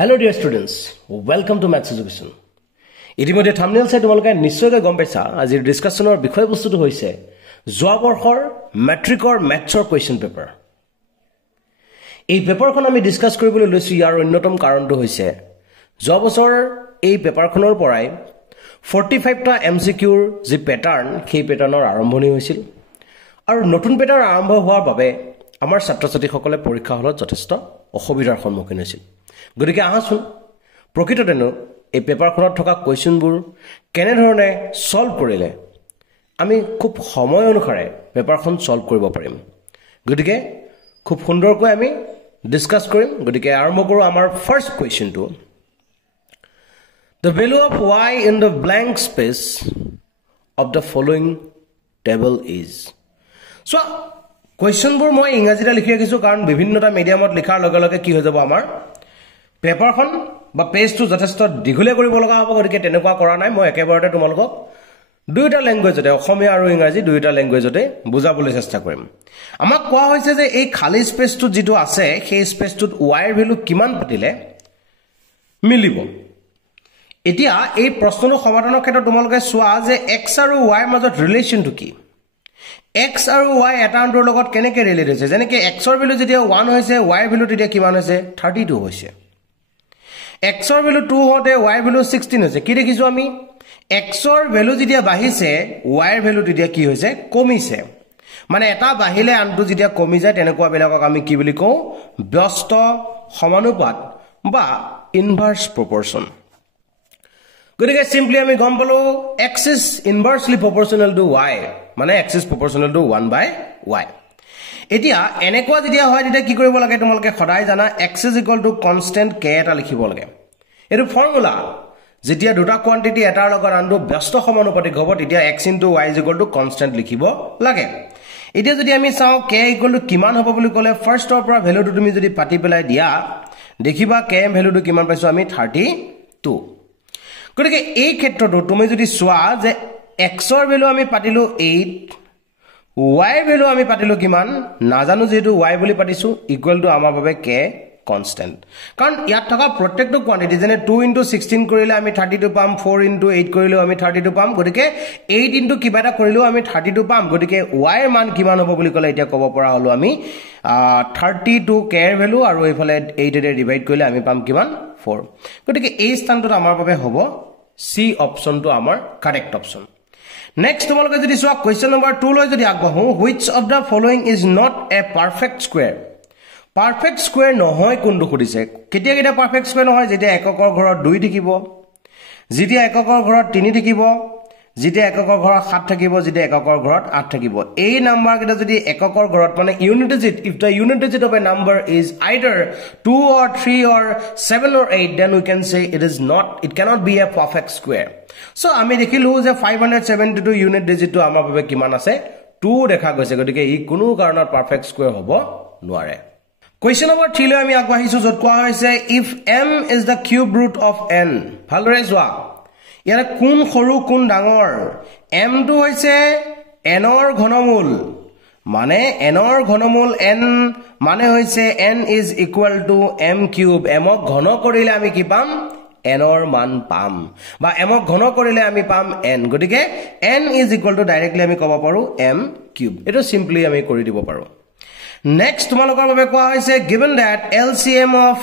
Hello dear students, welcome to Maths Education. ইতিমধ্যে thumbnail চাই তোমালোকে নিশ্চয়কৈ গম পাইছা আজিৰ ডিসকাশনৰ বিষয়বস্তুটো হৈছে যোৱা বৰ্ষৰ মেট্ৰিকৰ ম্যাথছৰ কোৱেশ্চন পেপাৰ। এই পেপাৰখন আমি ডিসকাস কৰিবলৈ লৈছো ইয়াৰ অন্যতম কাৰণটো হৈছে যোৱা বছৰ এই পেপাৰখনৰ পৰাই 45 টা এমসিকিউৰ যি প্যাটাৰ্ন সেই প্যাটাৰ্নৰ আৰম্ভণি হৈছিল আৰু নতুন প্যাটাৰ্ন আৰম্ভ হোৱাৰ বাবে আমাৰ ছাত্ৰ-ছাত্ৰীসকলে পৰীক্ষা হলত যথেষ্ট অসুবিধাৰ সন্মুখীন হৈছিল। গতিকে আহাচোন প্ৰকৃততেনো এই পেপাৰখনত থকা কোৱেশ্চনবোৰ কেনে ধৰণে সলভ কৰিলে আমি খুব সময় অনুসাৰে পেপাৰখন সলভ কৰিব পাৰিম। গতিকে খুব সুন্দৰকৈ আমি ডিসকাস কৰিম। গতিকে আৰম্ভ কৰো আমাৰ first কোৱেশ্চনটো। The value of y in the blank space of the following table is. So কোৱেশ্চনবোৰ মই ইংৰাজীতে লিখি ৰাখিছো কাৰণ বিভিন্নটা মিডিয়ামত লিখাৰ লগে লগে কি হৈ যাব আমাৰ পেপাৰখন বা পেজটো যথেষ্ট দীঘলীয়া কৰিব লগা হ'ব। গতিকে তেনেকুৱা কৰা নাই, মই একেবাৰতে তোমালোকক দুইটা ল্যাঙ্গুৱেজতে অসমীয়া আৰু ইংৰাজী দুইটা ল্যাঙ্গুৱেজতে বুজাবলৈ চেষ্টা কৰিম। আমাক কোৱা হৈছে যে এই খালী স্পেচটো যেটো আছে সেই স্পেচটোত y এৰ ভ্যালু কিমান পাতিলে মিলিব। এতিয়া এই প্ৰশ্নটো সমাধানৰ ক্ষেত্ৰত তোমালোকে চোৱা যে x আৰু y এৰ মাজত ৰিলেচনটো কি। x আৰু y এটা আনটোৰ লগত কেনেকৈ ৰিলেট হৈছে, যেনেকৈ x এৰ ভ্যালু যেতিয়া 1 হৈছে y এৰ ভ্যালু তেতিয়া কিমান হৈছে 32 হৈছে। x এৰ ভ্যালু 2 হতে y এৰ ভ্যালু 16 হৈছে। কি দেখিছো আমি x এৰ ভ্যালু যেতিয়া বাঢ়িছে y এৰ ভ্যালু তেতিয়া কি হৈছে কমিছে। মানে এটা বাঢ়িলে আনটো যেতিয়া কমি যায় তেনেকুৱা বেলেগক আমি কি বুলি কওঁ ব্যস্ত সমানুপাত বা ইনভাৰ্স প্ৰপৰচন। গতিকে সিম্পলি আমি গম পালো x is inversely proportional to y, মানে x is proportional to 1/y। এতিয়া এনেকুৱা যেতিয়া হয় তেতিয়া কি কৰিব লাগে তোমালোকে সদায় জানা x is equal to constant k এটা লিখিব লাগে। এটো ফৰ্মুলা যেতিয়া দুটা কোয়ান্টিটি এটাৰ লগত আনটো ব্যস্ত সমানুপাতিক হ'ব তেতিয়া x into y is equal to constant লিখিব লাগে। এতিয়া যদি আমি চাও k equal to কিমান হ'ব বুলি ক'লে ফাৰ্ষ্টৰ পৰা ভ্যালুটো তুমি যদি পাতি পেলাই দিয়া দেখিবা k ভ্যালুটো কিমান পাইছো আমি 32। গতিকে এই ক্ষেত্ৰটো তুমি যদি চোৱা যে x এৰ ভ্যালু আমি পাতিলো 8, y এৰ ভ্যালু আমি পাতিলো কিমান নাজানো, যেহেতু y বুলি পাতিছো ইকুৱেল টু আমাৰ বাবে k কনস্ট্যান্ট। কাৰণ ইয়াত থকা প্ৰত্যেকটো কোয়ান্টিটি যেনে 2 into 16 কৰিলে আমি 32 পাম, 4 into 8 কৰিলে আমি 32 পাম। গতিকে 8 into কিবা এটা কৰিলেও আমি 32 পাম। গতিকে y এৰ মান কিমান হ'ব বুলি ক'লে এতিয়া ক'ব পৰা হলো আমি 32 k এৰ ভ্যালু আৰু এইফালে 8 এৰে ডিভাইড কৰিলে আমি পাম কিমান 4। গতিকে এই স্থানটোত আমাৰ বাবে হ'ব C অপশনটো আমাৰ কাৰেক্ট অপশন। নেক্সট তোমালোকে যদি চোৱা কোৱেশ্চন নম্বৰ 2 লৈ যদি আগবাঢ়ো, which of the following is not a perfect square? Perfect square নহয় কোনটো খুদিছে। কেতিয়া কেতিয়া পারফেক্ট স্কয়ার নহয় যেতিয়া এককৰ ঘৰত 2 থাকিব, যেতিয়া এককৰ ঘৰত 3 থাকিব, যেতিয়া এককৰ ঘৰত 7 থাকিব, যেতিয়া এককৰ ঘৰত 8 থাকিব। এই নাম্বাৰ কেইটা যদি এককৰ ঘৰত মানে unit digit, if the unit digit of a number is either 2 or 3 or 7 or 8 then we can say it cannot be a perfect square. So আমি দেখিলো যে 572 ইউনিট ডিজিট তো আমাৰ বাবে কিমান আছে 2 দেখা গৈছে। গতিকে ই কোনো কাৰণত পাৰফেক্ট স্কয়াৰ হ'ব নোৱাৰে। Question number 3 লৈ আমি আগবাঢ়িছো যত কোৱা হৈছে if m is the cube root of n। ভালদৰে চোৱা ইয়াৰ কোন সৰু কোন ডাঙৰ। m টো হৈছে n ৰ ঘনমূল, মানে n ৰ ঘনমূল n মানে হৈছে n is equal to m cube। m ক ঘন কৰিলে আমি কি পাম n ৰ মান পাম, বা m ক ঘন কৰিলে আমি পাম n। গতিকে n is equal to directly আমি ক'ব পাৰো m cube। এটো সিম্পলি আমি কৰি দিব পাৰো। Next তোমালোকৰ বাবে কোৱা হৈছে given that LCM of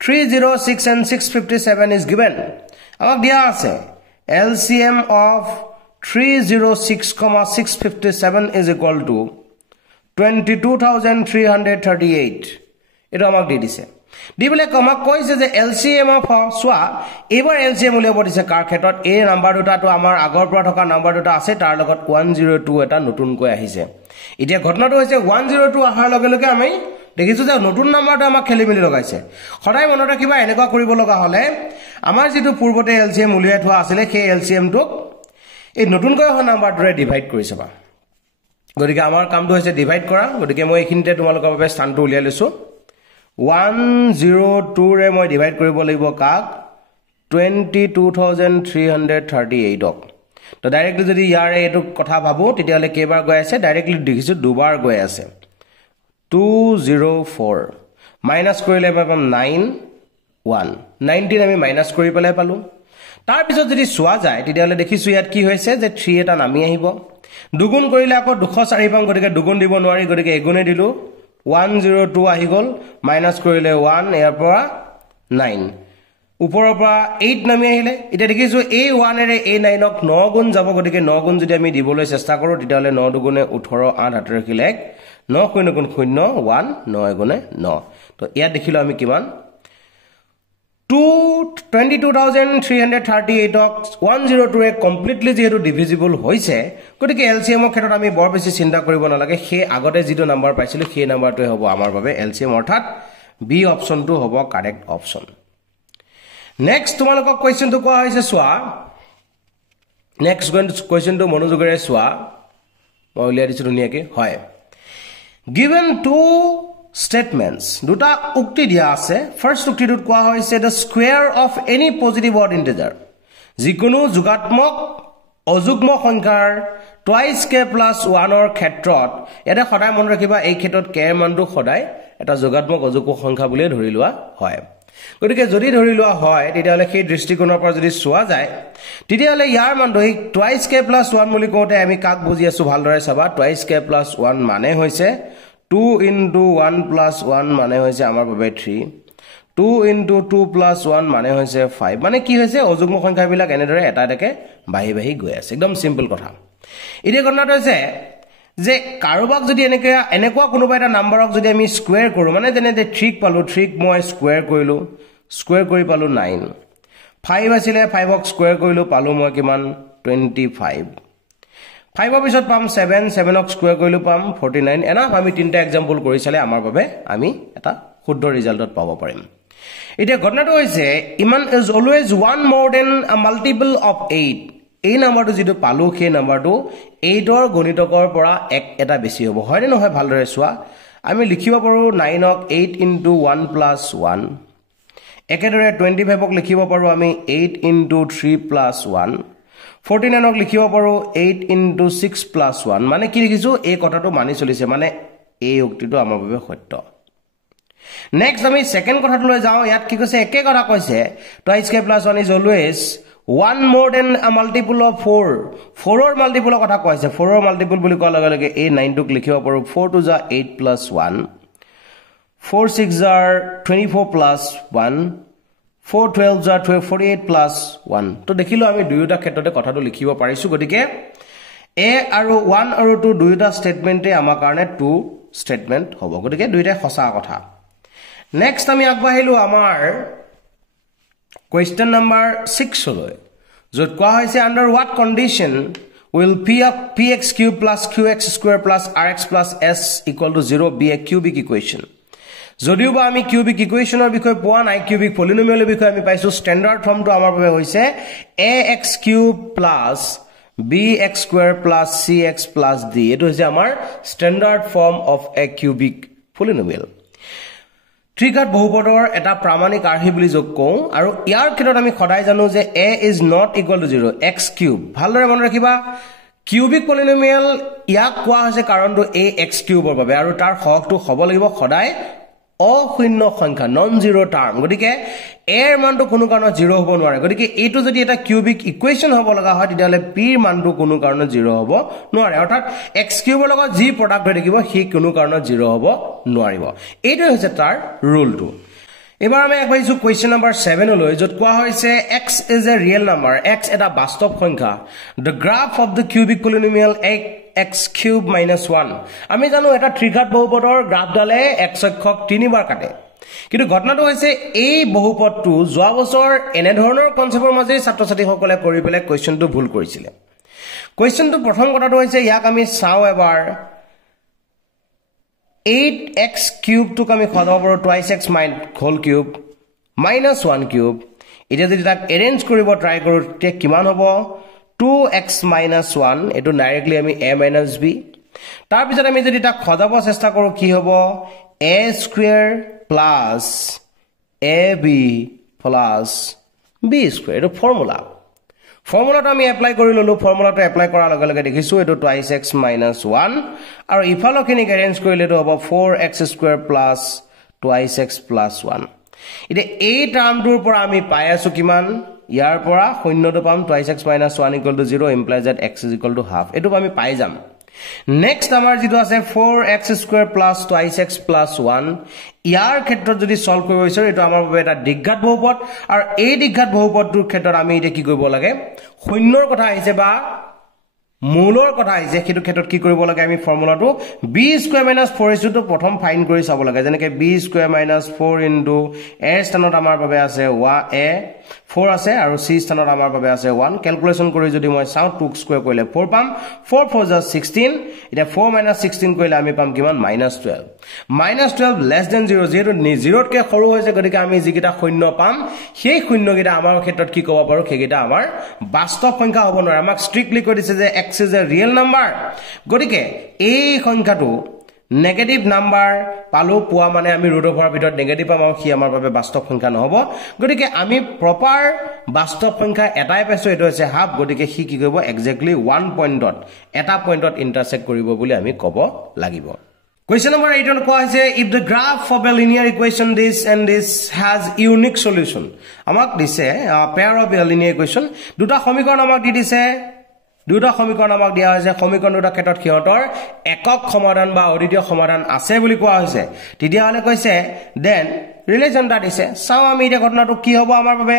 306 and 657 is given। আমাক দিয়া আছে LCM of 306,657 is equal to 22,338। এটা আমাক দি দিছে। দিবলে আমাক কৈছে যে LCM of চোৱা এবাৰ LCM উলিয়াব দিছে কাৰ ক্ষেত্ৰত এই নাম্বাৰ দুটাটো আমাৰ আগৰ পৰা থকা নাম্বাৰ দুটা আছে তাৰ লগত 102 এটা নতুনকৈ আহিছে। এতিয়া ঘটনাটো হৈছে 102 আহাৰ লগে লগে আমি দেখিছো যে নতুন নাম্বাৰটো আমাক খেলিমেলি লগাইছে। সদায় মনত ৰাখিবা এনেকুৱা কৰিব লগা হলে আমাৰ যেটো পূৰ্বতে LCM উলিয়াই থোৱা আছিল সেই LCM টোক এই নতুনকৈ অহা নাম্বাৰটোৰে ডিভাইড কৰি চাবা। গতিকে আমাৰ কামটো হৈছে ডিভাইড কৰা। গতিকে মই এইখিনিতে তোমালোকৰ বাবে স্থানটো উলিয়াই লৈছো। 102 ৰে মই ডিভাইড কৰিব লাগিব কাক 22,338 ক। তো ডাইৰেক্টলি যদি ইয়াৰে এটো কথা ভাবো তেতিয়ালে কেবাৰ গৈ আছে ডাইৰেক্টলি দেখিছো দুবাৰ গৈ আছে 204 মাইনাস কৰিলে পাম 9 1 19 আমি মাইনাস কৰি পেলাই পালো তাৰ পিছত যদি সোৱা যায় তেতিয়ালে দেখিছো ইয়াত কি হৈছে যে 3 এটা নামি আহিব দুগুণ কৰিলে আকৌ 204 পাম গতিকে দুগুণ দিব নোৱাৰি গতিকে এগুণে দিলো 102 আহি গল মাইনাস কৰিলে 1 ইয়াৰ পৰা 9 উপৰৰ পৰা 8 নামি আহিলে এটা দেখিছো এই 1 এৰে এই 9 ক 9 গুণ যাব গতিকে 9 গুণ যদি আমি দিবলৈ চেষ্টা কৰো তেতিয়ালে 9 দুগুণে 18 8 হাতে ৰাখিলে 9 গুণ 0 1 9 গুণে 9 তো ইয়াত দেখিলো আমি কিমান 22,338 102 এ কমপ্লিটলি যেহেতু ডিভিজিবল হৈছে গতিকে এলসিএম ৰ ক্ষেত্ৰত আমি বৰ বেছি চিন্তা কৰিব নালাগে সেই আগতে যেটো নাম্বাৰ পাইছিলো সেই নাম্বাৰটোৱে হ'ব আমাৰ বাবে এলসিএম অৰ্থাৎ বি অপচনটো হ'ব কাৰেক্ট অপচন নেক্সট তোমালোকক কোৱেশ্চনটো কোৱা হৈছে সোৱা নেক্সট কোৱেশ্চনটো মনোযোগৰে সোৱা মই উলিয়াই দিছো ধুনিয়াকে হয় given two statements দুটা উক্তি দিয়া আছে ফাৰ্স্ট উক্তিটোত কোৱা হৈছে the square of any positive odd integer যিকোনো যোগাত্মক অযুগ্ম সংখ্যাৰ twice k plus 1 ৰ ক্ষেত্ৰত এটা সদায় মন ৰাখিবা এই ক্ষেত্ৰত k ৰ মানটো সদায় এটা যোগাত্মক অযুগ্ম সংখ্যা বুলি ধৰি লোৱা হয় গতিকে যদি ধৰি লোৱা হয় তেতিয়ালে সেই দৃষ্টিকোণৰ পৰা যদি সোৱা যায় তেতিয়ালে ইয়াৰ মানটো twice k plus 1 বুলি কোতে আমি কাক বুজি আছো ভালদৰে চাবা twice k plus 1 মানে হৈছে 2 into 1 plus 1 মানে হৈছে আমাৰ বাবে 3 2 into 2 plus 1 মানে হৈছে 5 মানে কি হৈছে অযুগ্ম সংখ্যাবিলাক এনেদৰে এটা এটাকে বাহি বাহি গৈ আছে একদম সিম্পল কথা ইৰে গণনাটো হৈছে যে কাৰোবাক যদি এনেকুৱা কোনোবা এটা নাম্বাৰক যদি আমি স্কয়াৰ কৰো মানে যেনে 3 পালো 3 মই স্কয়াৰ কৰিলো স্কয়াৰ কৰি পালো 9 5 আছিল 5 ক স্কয়াৰ কৰিলো পালো মই কিমান 25 5 ৰ পিছত পাম 7 7 ক স্কয়াৰ কৰিলো পাম 49 এনা আমি তিনটা एग्जांपल কৰি চালে আমাৰ বাবে আমি এটা শুদ্ধ ৰিজাল্টত পাব পাৰিম এতিয়া গণনাটো হৈছে ইমান ইজ অলৱেজ ওৱান মোৰ দেন আ মাল্টিপল অফ 8 এই নাম্বাৰটো যেটো পালো সেই নাম্বাৰটো 8 ৰ গণিতকৰ পৰা এক এটা বেছি হ'ব হয় নে নহয় ভালদৰে চোৱা আমি লিখিব পাৰো 9 ক 8 into 1 plus 1 একেদৰে 25 ক লিখিব পাৰো আমি 8 into 3 plus 1 49 ক লিখিব পাৰো 8 into 6 plus 1 মানে কি লিখিছো এই কথাটো মানি চলিছে মানে এই উক্তিটো আমাৰ বাবে সত্য নেক্সট আমি সেকেন্ড কথাটো লৈ যাও ইয়াত কি কৈছে একে কথা কৈছে twice k plus 1 is always one more than a multiple of 4 4 ৰ মাল্টিপল কথা কৈছে 4 ৰ মাল্টিপল বুলি কোৱা লগে লগে এই 9 টোক লিখিব পাৰো 4 to the 8 plus 1 4 6 are 24 plus 1 4 12 are 48 plus 1 তো দেখিলো আমি দুয়োটা ক্ষেত্ৰতে কথাটো লিখিব পাৰিছো গতিকে a আৰু 1 আৰু 2 দুয়োটা স্টেটমেন্টে আমাৰ কাৰণে 2 স্টেটমেন্ট হ'ব গতিকে দুইটা সঁচা কথা নেক্সট আমি আগবাঢ়িলো আমাৰ question number 6 লৈ যত কোৱা হৈছে under what condition will px cube plus qx square plus rx plus s equal to 0 be a cubic equation যদিও বা আমি কিউবিক ইকুৱেচনৰ বিষয় পোৱা নাই কিউবিক পলিনোমিয়েলৰ বিষয় আমি পাইছো স্ট্যান্ডাৰ্ড ফৰ্মটো আমাৰ বাবে হৈছে ax cube plus bx square plus cx plus d এটো হৈছে আমাৰ standard form of a cubic polynomial ত্ৰিঘাত বহুপদৰ এটা প্ৰামাণিক আৰ্হি বুলি যোগ কওঁ আৰু ইয়াৰ ক্ষেত্ৰত আমি সদায় জানো যে a is not equal to 0 x cube ভালদৰে মনত ৰাখিবা কিউবিক পলিনোমিয়েল ইয়াক কোৱা হৈছে কাৰণটো a x cube ৰ বাবে আৰু তাৰ হৰটো হ'ব লাগিব সদায় অশূন্য সংখ্যা নন জিৰো টাৰ্ম গতিকে a ৰ মানটো কোনো কাৰণত 0 হ'ব নোৱাৰে গতিকে এইটো যদি এটা কিউবিক ইকুৱেচন হ'ব লগা হয় তেতিয়ালে p ৰ মানটো কোনো কাৰণত 0 হ'ব নোৱাৰে অৰ্থাৎ x কিউব ৰ লগত যি প্ৰডাক্ট হৈ থাকিব হি কোনো কাৰণত 0 হ'ব নোৱাৰিব এইটো হৈছে তাৰ ৰুলটো এবাৰ আমি আগবাঢ়িছো কোৱেশ্চন নম্বৰ 7 লৈ যত কোৱা হৈছে x is a real number x এটা বাস্তৱ সংখ্যা the graph of the cubic polynomial x cube minus 1 আমি জানো এটা ত্ৰিঘাত বহুপদৰ গ্ৰাফডালে x অক্ষক 3 বাৰ কাটে কিন্তু ঘটনাটো হৈছে এই বহুপদটো যোৱা বছৰ এনে ধৰণৰ কনসেপ্টৰ মাজে ছাত্ৰ-ছাত্ৰী সকলে কৰি পেলে কোৱেশ্চনটো ভুল কৰিছিল কোৱেশ্চনটো প্ৰথম কথাটো হৈছে ইয়াক আমি চাও এবাৰ 8x cube to kami khadaw paro twice x whole cube minus 1 cube eta jodi tak arrange koribo try koru te kiman hobo 2x minus 1 etu directly ami a minus b tar pichot ami jodi tak khadabo chesta koru ki hobo a square plus ab plus b square etu formula to আমি apply কৰি ললো ফৰ্মুলাটো apply কৰাৰ লগে লগে দেখিছো এটো twice x minus 1 আৰু ইফালখিনি arrange কৰিলে তো হ'ব 4x square plus twice x plus 1 ইতে এই টাৰ্মটোৰ পৰা আমি পাই আছো কিমান ইয়াৰ পৰা শূন্যটো পাম 2x - 1 = 0 implies that x = half এটো আমি পাই যাম নেক্সট আমাৰ যেটো আছে 4x² + 2x + 1 ইয়াৰ ক্ষেত্ৰত যদি সলভ কৰিব বিচাৰো এটো আমাৰ বাবে এটা দ্বিঘাত বহুপদ আৰু এই দ্বিঘাত বহুপদটোৰ ক্ষেত্ৰত আমি এটা কি কৰিব লাগে শূন্যৰ কথা আহিছে বা মূলৰ কথা আহিছে কিটো ক্ষেত্ৰত কি কৰিব লাগে আমি ফৰ্মুলাটো b² - 4 টো প্ৰথম ফাইন কৰি চাব লাগে যেনেকৈ b² - 4 a স্থানত আমাৰ বাবে আছে a 4 আছে আৰু c স্থানত আমাৰ বাবে আছে 1 ক্যালকুলেশন কৰি যদি মই চাও 2² কৰিলে 4 পাম 4 4 = 16 এটা 4 - 16 কৰিলে আমি পাম কিমান -12 -12 less than 0 0 0 কে সৰু হৈছে গতিকে আমি যিকিটা শূন্য পাম সেই শূন্যকিটা আমাৰ ক্ষেত্ৰত কি ক'ব পাৰো সেইকিটা আমাৰ বাস্তৱ সংখ্যা হ'ব নোৱাৰে আমাক স্ট্ৰিক্টলি কৈ দিছে যে x is a real number গতিকে এই সংখ্যাটো নেগেটিভ নাম্বাৰ পালো পোৱা মানে আমি ৰুট অভাৰৰ ভিতৰত নেগেটিভ পাম কি আমাৰ বাবে বাস্তৱ সংখ্যা নহব গতিকে আমি প্ৰপাৰ বাস্তৱ সংখ্যা এটাই পাইছো এটো হৈছে হাফ গতিকে হি কি কৰিব এক্স্যাক্টলি 1 পইণ্টত এটা পইণ্টত ইন্টাৰসেক্ট কৰিব বুলি আমি ক'ব লাগিব Question number 8 কোৱা হৈছে if the graph of a linear equation this and this has unique solution আমাক দিছে pair of a linear equation দুটা সমীকৰণ আমাক দি দিছে দুটা সমীকৰণ আমাক দিয়া হৈছে সমীকৰণ দুটা ক্ষেত্ৰত কিহতৰ একক সমাধান বা অদ্বিতীয় সমাধান আছে বুলি কোৱা হৈছে তেতিয়া হলে কৈছে দেন ৰিলেশনটা দিছে চাও আমি এটা ঘটনাটো কি হ'ব আমাৰ বাবে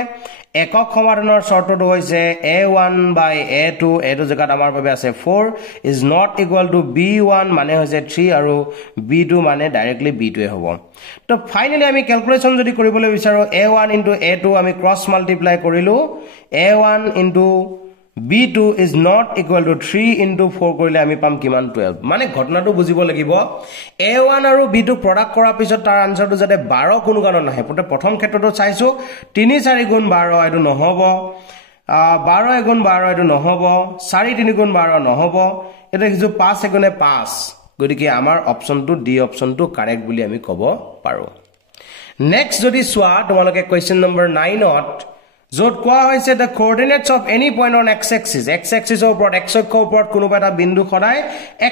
একক সমাধানৰ শৰ্তটো হৈছে a1 / a2 এটো জায়গাত আমাৰ বাবে আছে 4 is not equal to b1 মানে হৈছে 3 আৰু b2 মানে ডাইৰেক্টলি b2 এ হ'ব তো ফাইনালি আমি ক্যালকুলেশন যদি কৰিবলৈ বিচাৰো a1 * a2 আমি ক্ৰস মাল্টিপ্লাই কৰিলো a1 * b2 is not equal to 3 * 4 কৰিলে আমি পাম কিমান 12 মানে ঘটনাটো বুজিব লাগিব a1 আৰু b2 প্ৰডাক্ট কৰাৰ পিছত তাৰ আনসাৰটো যাতে 12 কোনো কাৰণ নাহে প্ৰথম ক্ষেত্ৰটো চাইছো 3 4 * 12 এটো নহব 12 * 12 এটো নহব 4 3 * 12 নহব এটা কিছু 5 * 5 গতিকে আমাৰ অপচনটো ডি অপচনটো কাৰেক্ট বুলি আমি ক'ব পাৰো নেক্সট যদি সোয়া তোমালোকে কোৱেশ্চন নম্বৰ 9ত যত কোৱা হৈছে the coordinates of any point on x axis ওপৰত x অক্ষৰ ওপৰত কোনোবা এটা বিন্দু সদায়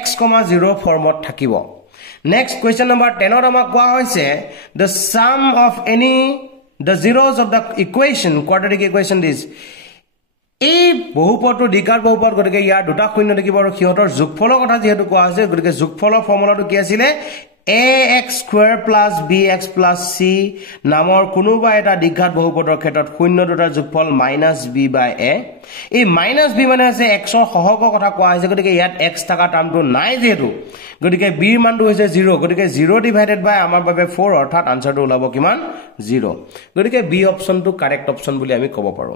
x, 0 ফৰ্মত থাকিব নেক্সট কোৱেশ্চন নম্বৰ 10ত আমাক কোৱা হৈছে the sum of any the zeros of the equation quadratic equation is এই বহুপদটো দ্বিঘাত বহুপদ গতিকে ইয়াৰ দুটা শূন্য থাকিব আৰু সিহঁতৰ যোগফলৰ কথা যেহেতু কোৱা হৈছে গতিকে যোগফলৰ ফৰ্মুলাটো কি আছিল ax² + bx + c নামৰ কোনোবা এটা দ্বিঘাত বহুপদৰ ক্ষেত্ৰত শূন্য দুটাৰ যোগফল -b/a এই -b মানে আছে x ৰ সহগৰ কথা কোৱা হৈছে গতিকে ইয়াত x থকা টাৰ্মটো নাই যেহেতু গতিকে b ৰ মানটো হৈছে 0 গতিকে 0 ডিভাইডেড বাই আমাৰ বাবে 4 অৰ্থাৎ আনসাৰটো ওলাব কিমান 0 গতিকে b অপচনটো কাৰেক্ট অপচন বুলি আমি ক'ব পাৰো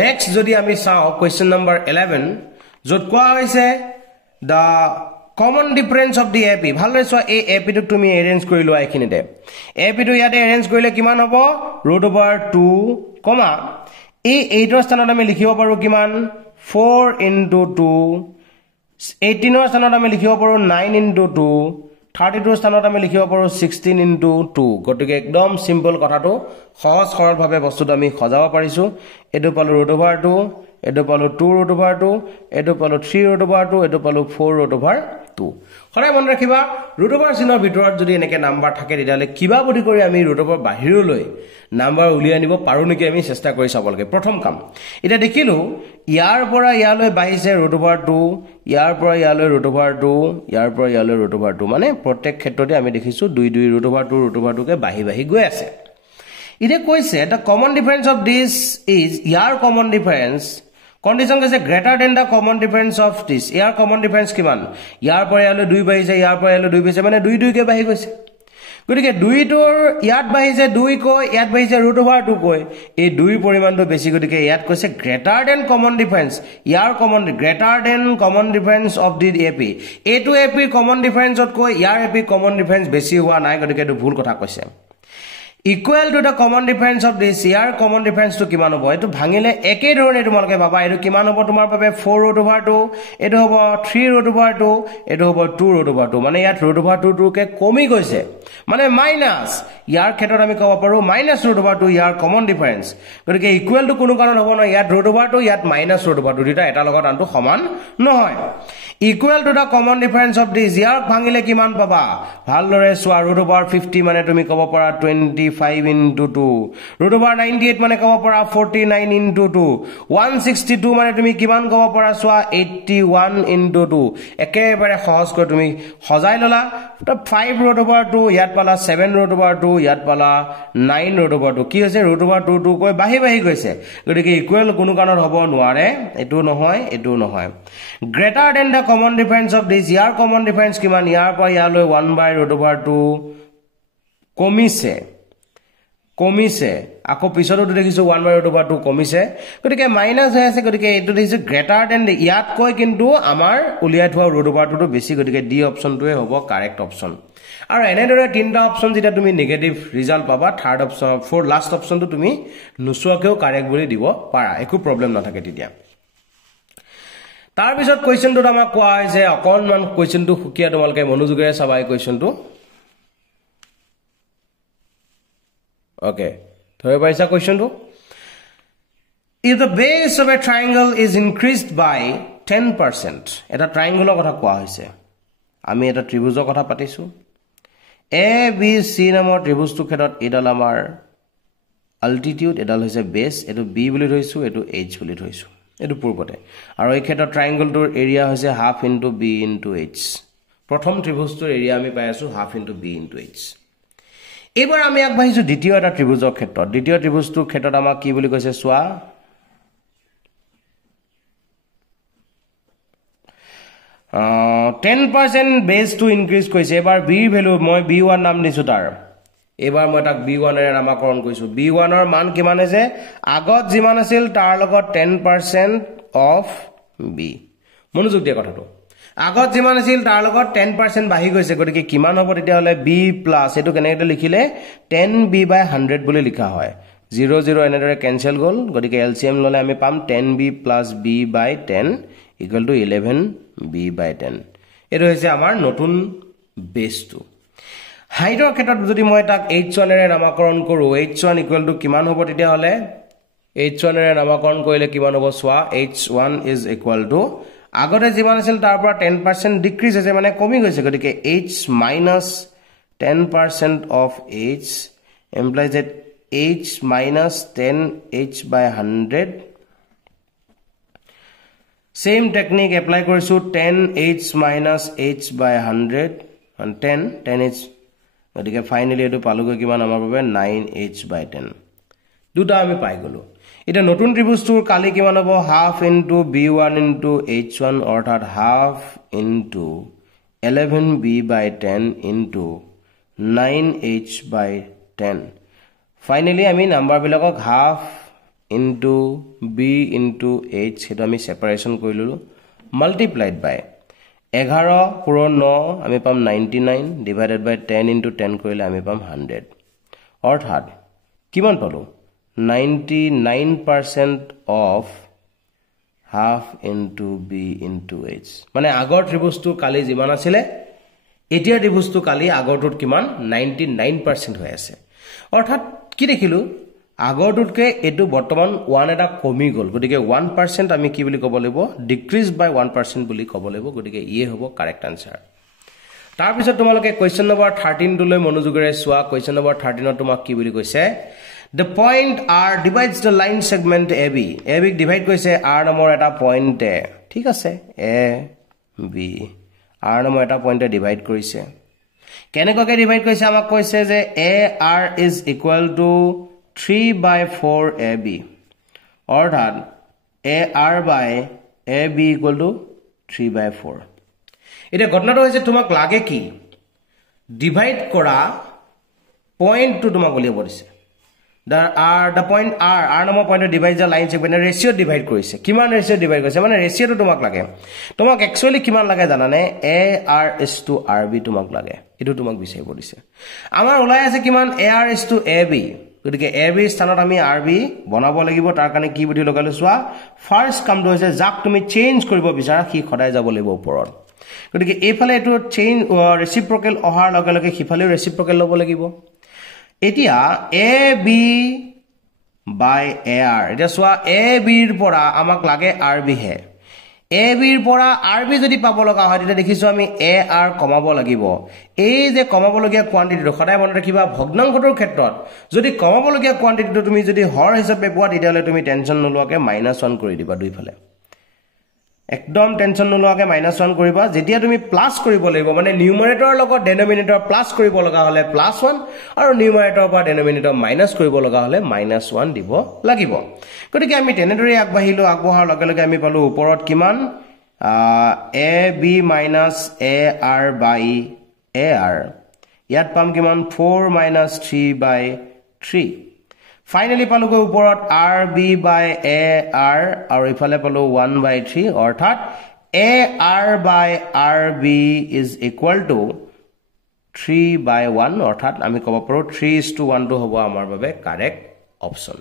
নেক্সট যদি আমি চাও কোৱেশ্চন নম্বৰ 11 যত কোৱা হৈছে the common difference of the AP ভালৰে সোয়া এই AP টো তুমি এৰেঞ্জ কৰি লোৱা এখিনিতে AP টো ইয়াতে এৰেঞ্জ কৰিলে কিমান হ'ব √2 কমা এই 8 ৰ স্থানত আমি লিখিব পাৰো কিমান 4 * 2 18 ৰ স্থানত আমি লিখিব পাৰো 9 * 2 32 ৰ স্থানত আমি লিখিব পাৰো 16 * 2 গতিকে একদম সিম্পল কথাটো সহজ সৰল ভাবে বস্তুটো আমি সজাব পাৰিছো এটো পালো √2 এটো পালো 2√2 এটো পালো 3√2 এটো পালো 4√2 খৰাই মন ৰাখিবা √2 চিনৰ ভিতৰত যদি এনেকে নাম্বাৰ থাকে দিলে কিবা বডি কৰি আমি √2 বাহিৰলৈ নাম্বাৰ উলিয়াই নিব পাৰো নেকি আমি চেষ্টা কৰি চাব লাগে প্ৰথম কাম এটা দেখিলো ইয়াৰ পৰা ইয়ালৈ বাহিছে √2 ইয়াৰ পৰা ইয়ালৈ √2 ইয়াৰ পৰা ইয়ালৈ √2 মানে প্ৰত্যেক ক্ষেত্ৰতে আমি দেখিছো 2 2 √2 কে বাহি গৈ আছে ইতে কৈছে the common difference of this is year common difference condition is greater than the common difference of this year common difference কিমান ইয়াৰ পৰা ইয়ালৈ 2 বাহিছে ইয়াৰ পৰা ইয়ালৈ 2 বাহিছে মানে 2 2 কে বাহি গৈছে গতিকে 2 টোৰ ইয়াত বাহিছে 2 কৈ ইয়াত বাহিছে √2 কৈ এই 2 পৰিমাণটো বেছি গতিকে ইয়াত কৈছে greater than common difference year greater than common difference of the AP এটো AP common difference ত কৈ ইয়াৰ AP common difference বেছি হোৱা নাই গতিকে এটো ভুল কথা কৈছে equal to the common difference of this year common difference to কিমান হ'ব এটো ভাঙিলে একে ধৰণে তোমালোকে পাবা এটো কিমান হ'ব তোমাৰ বাবে 4 root over 2 এটো হ'ব 3 root over 2 এটো হ'ব 2 root over 2 মানে ইয়াত root over 2 কে কমি গৈছে মানে মাইনাস ইয়াৰ ক্ষেত্ৰত আমি ক'ব পাৰো minus root over 2 ইয়াৰ common difference গতিকে equal to কোনো কাৰণ হ'ব না ইয়াত root over 2 ইয়াত minus root over 2 দুটা এটা লগত আনটো সমান নহয় equal to the common difference of this ইয়াৰ ভাঙিলে কিমান পাবা ভালদৰে সোৱা root over 50 মানে তুমি ক'ব পাৰা 25 into 2 root over 98 মানে ক'ব পাৰা 49 into 2 162 মানে তুমি কিমান ক'ব পাৰা সোৱা 81 into 2 একেবাৰে সহজ কৰি তুমি সজাই ললা 5 root over 2 ইয়াত পালা 7 root over 2 ইয়াত পালা 9 root over 2 কি হৈছে root over 2 কৈ বাহি গৈছে গতিকে ইকুৱেল কোনো কাৰণত হ'ব নোৱাৰে এটো নহয় greater than the common difference of this year common difference কিমান ইয়াৰ পৰা ইয়ালৈ 1 by root over 2 কমিছে আকৌ পিছতো দেখিছো 1 by root over 2 কমিছে গতিকে মাইনাস হৈ আছে গতিকে এটো দেখিছো greater than ইয়াত কৈ কিন্তু আমাৰ উলিয়াই থোৱা root over 2 টো বেছি গতিকে ডি অপচনটোৱে হ'ব কাৰেক্ট অপচন আৰু এনেদৰে তিনটা অপচন যেটা তুমি নেগেটিভ ৰিজাল্ট পাবা থাৰ্ড অপচন ফৰ লাষ্ট অপচনটো তুমি নুসুৱাকেও কাৰেক্ট বুলি দিব পাৰা একো প্ৰবলেম নাথাকে তেতিয়া তাৰ পিছত কোৱেশ্চনটো আমাক কোৱা হৈছে অকনমান কোৱেশ্চনটো খুকিয়া তোমালকে মনোযোগেৰে চাবা এই কোৱেশ্চনটো Okay, third paisa question to if the base of a triangle is increased by 10% eta triangle kotha koa hoise ami eta tribujor kotha patisu a b c namor tribus tu khetot edal amar altitude edal hoise base etu b boli roisu etu h boli roisu etu purbote aro ei khetot triangle tur area hoise half into b into h prothom tribus tur area ami pai asu half into b into h এবাৰ আমি আগবাঢ়িছো দ্বিতীয় এটা ত্ৰিভুজৰ ক্ষেত্ৰত দ্বিতীয় ত্ৰিভুজটোৰ ক্ষেত্ৰত আমাক কি বুলি কৈছে সোৱা 10% বেস টু ইনক্ৰিজ কৈছে এবাৰ b ভ্যালু মই b1 নাম দিছো তাৰ এবাৰ মই তাক b1 এৰ নামকৰণ কৰিছো b1 ৰ মান কিমান আছে আগত যিমান আছিল তাৰ লগত 10% অফ b মনোযোগ দিয়া কথাটো আগত যিমান আছিল তাৰ লগত 10% বাহি গৈছে গতিকে কিমান হ'ব তেতিয়া হলে b প্লাস এটো কেনেকৈ লিখিলে 10b by 100 বুলি লিখা হয় 0 0 এনেদৰে ক্যান্সেল গল গতিকে এলসিএম ললে আমি পাম 10b plus b by 10 equal to 11b by 10 এটো হৈছে আমাৰ নতুন বেসটো হাইটৰ ক্ষেত্ৰত যদি মই তাক h1 এৰ নামকৰণ কৰো h1 equal to কিমান হ'ব তেতিয়া হলে h1 এৰ নামকৰণ কৰিলে কিমান হ'ব সোৱা h1 is equal to আগতে যিমান আছিল তাৰ পৰা 10% ডিক্ৰিজ হৈছে মানে কমি গৈছে গতিকে h minus 10% of h implies that h minus 10h by 100 same technique apply কৰিছো 10h minus h by 100 and 10h গতিকে ফাইনালি এটো পালোগৈ কিমান আমাৰ বাবে 9h by 10 দুটা আমি পাই গলো এটা নতুন ত্ৰিভুজটোৰ কালি কিমান হ'ব half into b1 into h1 অৰ্থাৎ half into 11b by 10 into 9h by 10 finally আমি নাম্বার বিলাকক half into b into h হেতু আমি সেপাৰেশন কৰিললো মাল্টিপ্লাইড বাই 11 পুৰণ 9 আমি পাম 99 ডিভাইডেড বাই 10 ইনটু 10 কৰিলে আমি পাম 100 অৰ্থাৎ কিমান পালো 99% of half into b into h মানে আগৰ ত্ৰিভুজটো কালি যিমান আছিল এতিয়া ত্ৰিভুজটো কালি আগৰটোত কিমান 99% হৈ আছে অৰ্থাৎ কি দেখিলো আগৰটোতকে এটো বৰ্তমান 1 এটা কমি গল গতিকে 1% আমি কি বুলি ক'ব লাগিব ডিক্ৰিজ বাই 1% বুলি ক'ব লাগিব গতিকে ইয়ে হ'ব কারেক্ট আনসাৰ তাৰ পিছত তোমালোকে কোৱেশ্চন নম্বৰ 13 টোলৈ মনোযোগেৰে চোৱা কোৱেশ্চন নম্বৰ 13 ত তোমাক কি বুলি কৈছে The point R divides the line segment AB. AB divide koise R namor eta point e. Thik ase A B R namor eta point e divide korise. Kenekoke divide koise amak koise je AR is equal to 3 by 4 AB. Orthat AR by AB equal to 3 by 4. Ite ghotnato hoise tumak lage ki divide kora point to tumak uliya porise. The point R number point divide the line segment ratio divide korise kiman ratio divide korise mane ratio to tumak lage tumak actually kiman lage janane AR is to RB tumak lage এটো তোমাক বিচাৰিব দিছে আমাৰ ওলাই আছে কিমান AR is to AB গতিকে AB স্থানত আমি RB বনাব লাগিব তাৰ কাৰণে কি বুদ্ধি লগালো চোৱা ফাৰ্স্ট কামটো হৈছে যাক তুমি চেঞ্জ কৰিব বিচাৰা কি খদাই যাব লাগিব ওপৰত গতিকে এইফালে এটো চেঞ্জ ৰেচিপ্ৰকেল অহাৰ লগে লগে হিফালেও ৰেচিপ্ৰকেল লব লাগিব এতিয়া AB by AR এটা চোৱা AB ৰ পৰা আমাক লাগে RB হে AB ৰ পৰা RB যদি পাব লগা হয় তেতিয়া দেখিছো আমি AR কমাব লাগিব এই যে কমাব লগিয়া কোৱান্টিটিটো খদাই মনত ৰাখিবা ভগ্নাংশটোৰ ক্ষেত্ৰত যদি কমাব লগিয়া কোৱান্টিটিটো তুমি যদি হৰ হিচাপে পোৱা তেতিয়ালে তুমি টেনচন নলুৱাকে -1 কৰি দিবা দুইফালে একদম টেনচন নলুৱাকে -1 কৰিবা যেতিয়া তুমি প্লাস কৰিব লাগিব মানে নিউমাৰেটৰ লগত ডেনোমিনেটৰ প্লাস কৰিব লগা হলে +1 আৰু নিউমাৰেটৰ পৰা ডেনোমিনেটৰ মাইনাস কৰিব লগা হলে -1 দিব লাগিব গতিকে আমি তেনেদৰে আগবাঢ়িলো আগবঢ়াৰ লগে লগে আমি পালো ওপৰত কিমান AB AR by AR ইয়াত পাম কিমান 4 - 3 by 3 Finally, palu go uporat RB by AR or ifale palu 1 by 3 অর্থাৎ AR by RB is equal to 3 by 1 অর্থাৎ আমি কব পাৰো 3:1 to হবো আমাৰ বাবে কারেক্ট অপশন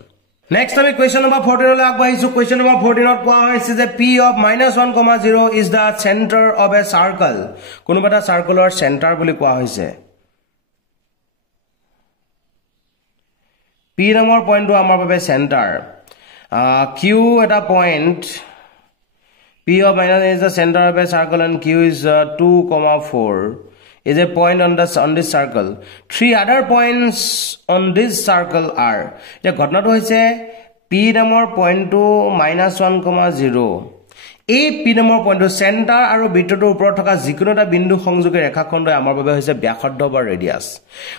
Next আমি question number 14 লৈ আগবাঢ়িছো question number 14 ত কোৱা হৈছে যে P of -1, 0 is the center of a circle কোনোবাটা সার্কুলার সেন্টার বুলি কোৱা হৈছে P number point to amar babe center Q at a point P of minus is the center of a circle and Q is 2,4 is a point on this circle 3 other points on this circle are the ghotna to hoise P number point to -1, 0 এই P number পইণ্টৰ centre আৰু বৃত্তটোৰ ওপৰত থকা যিকোনোটা বিন্দু সংযোগী ৰেখাখণ্ড আমাৰ বাবে হৈছে ব্যাসাৰ্ধ বা ৰেডিয়াস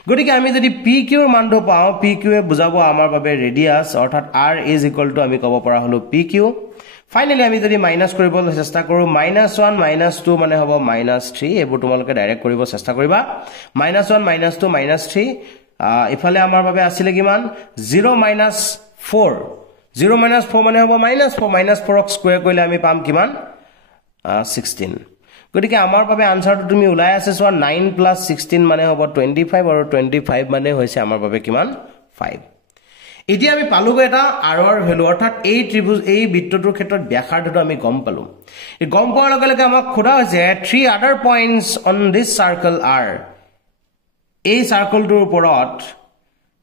গতিকে আমি যদি PQ ৰ মানটো পাও PQ এ বুজাব আমাৰ বাবে ৰেডিয়াস অৰ্থাৎ R is equal to আমি কব পৰা হলো PQ ফাইনালি আমি যদি মাইনাস কৰিব চেষ্টা কৰো -1 - 2 মানে হ'ব -3 এবোৰ তোমালোকে ডাইৰেক্ট কৰিব চেষ্টা কৰিবা -1 - 2 -3 ইফালে আমাৰ বাবে আছিল কিমান 0 - 4 0 - 4 মানে হ'ব -4 -4 ক স্কয়াৰ কৰিলে আমি পাম কিমান 16 গতিকে আমাৰ বাবে আনসাৰটো তুমি উলাই আছে সো 9 + 16 মানে হ'ব 25 আৰু 25 মানে হৈছে আমাৰ বাবে কিমান 5 এতিয়া আমি পালুগো এটা r ৰ ভ্যালু অৰ্থাৎ এই ত্ৰিভুজ এই বৃত্তটোৰ ক্ষেত্ৰত ব্যাসাৰ্ধটো আমি গম পালো এই গম পোৱাৰ লগে লগে আমাক খোদা হৈছে 3 other points on this circle are এই সাৰ্কেলটোৰ ওপৰত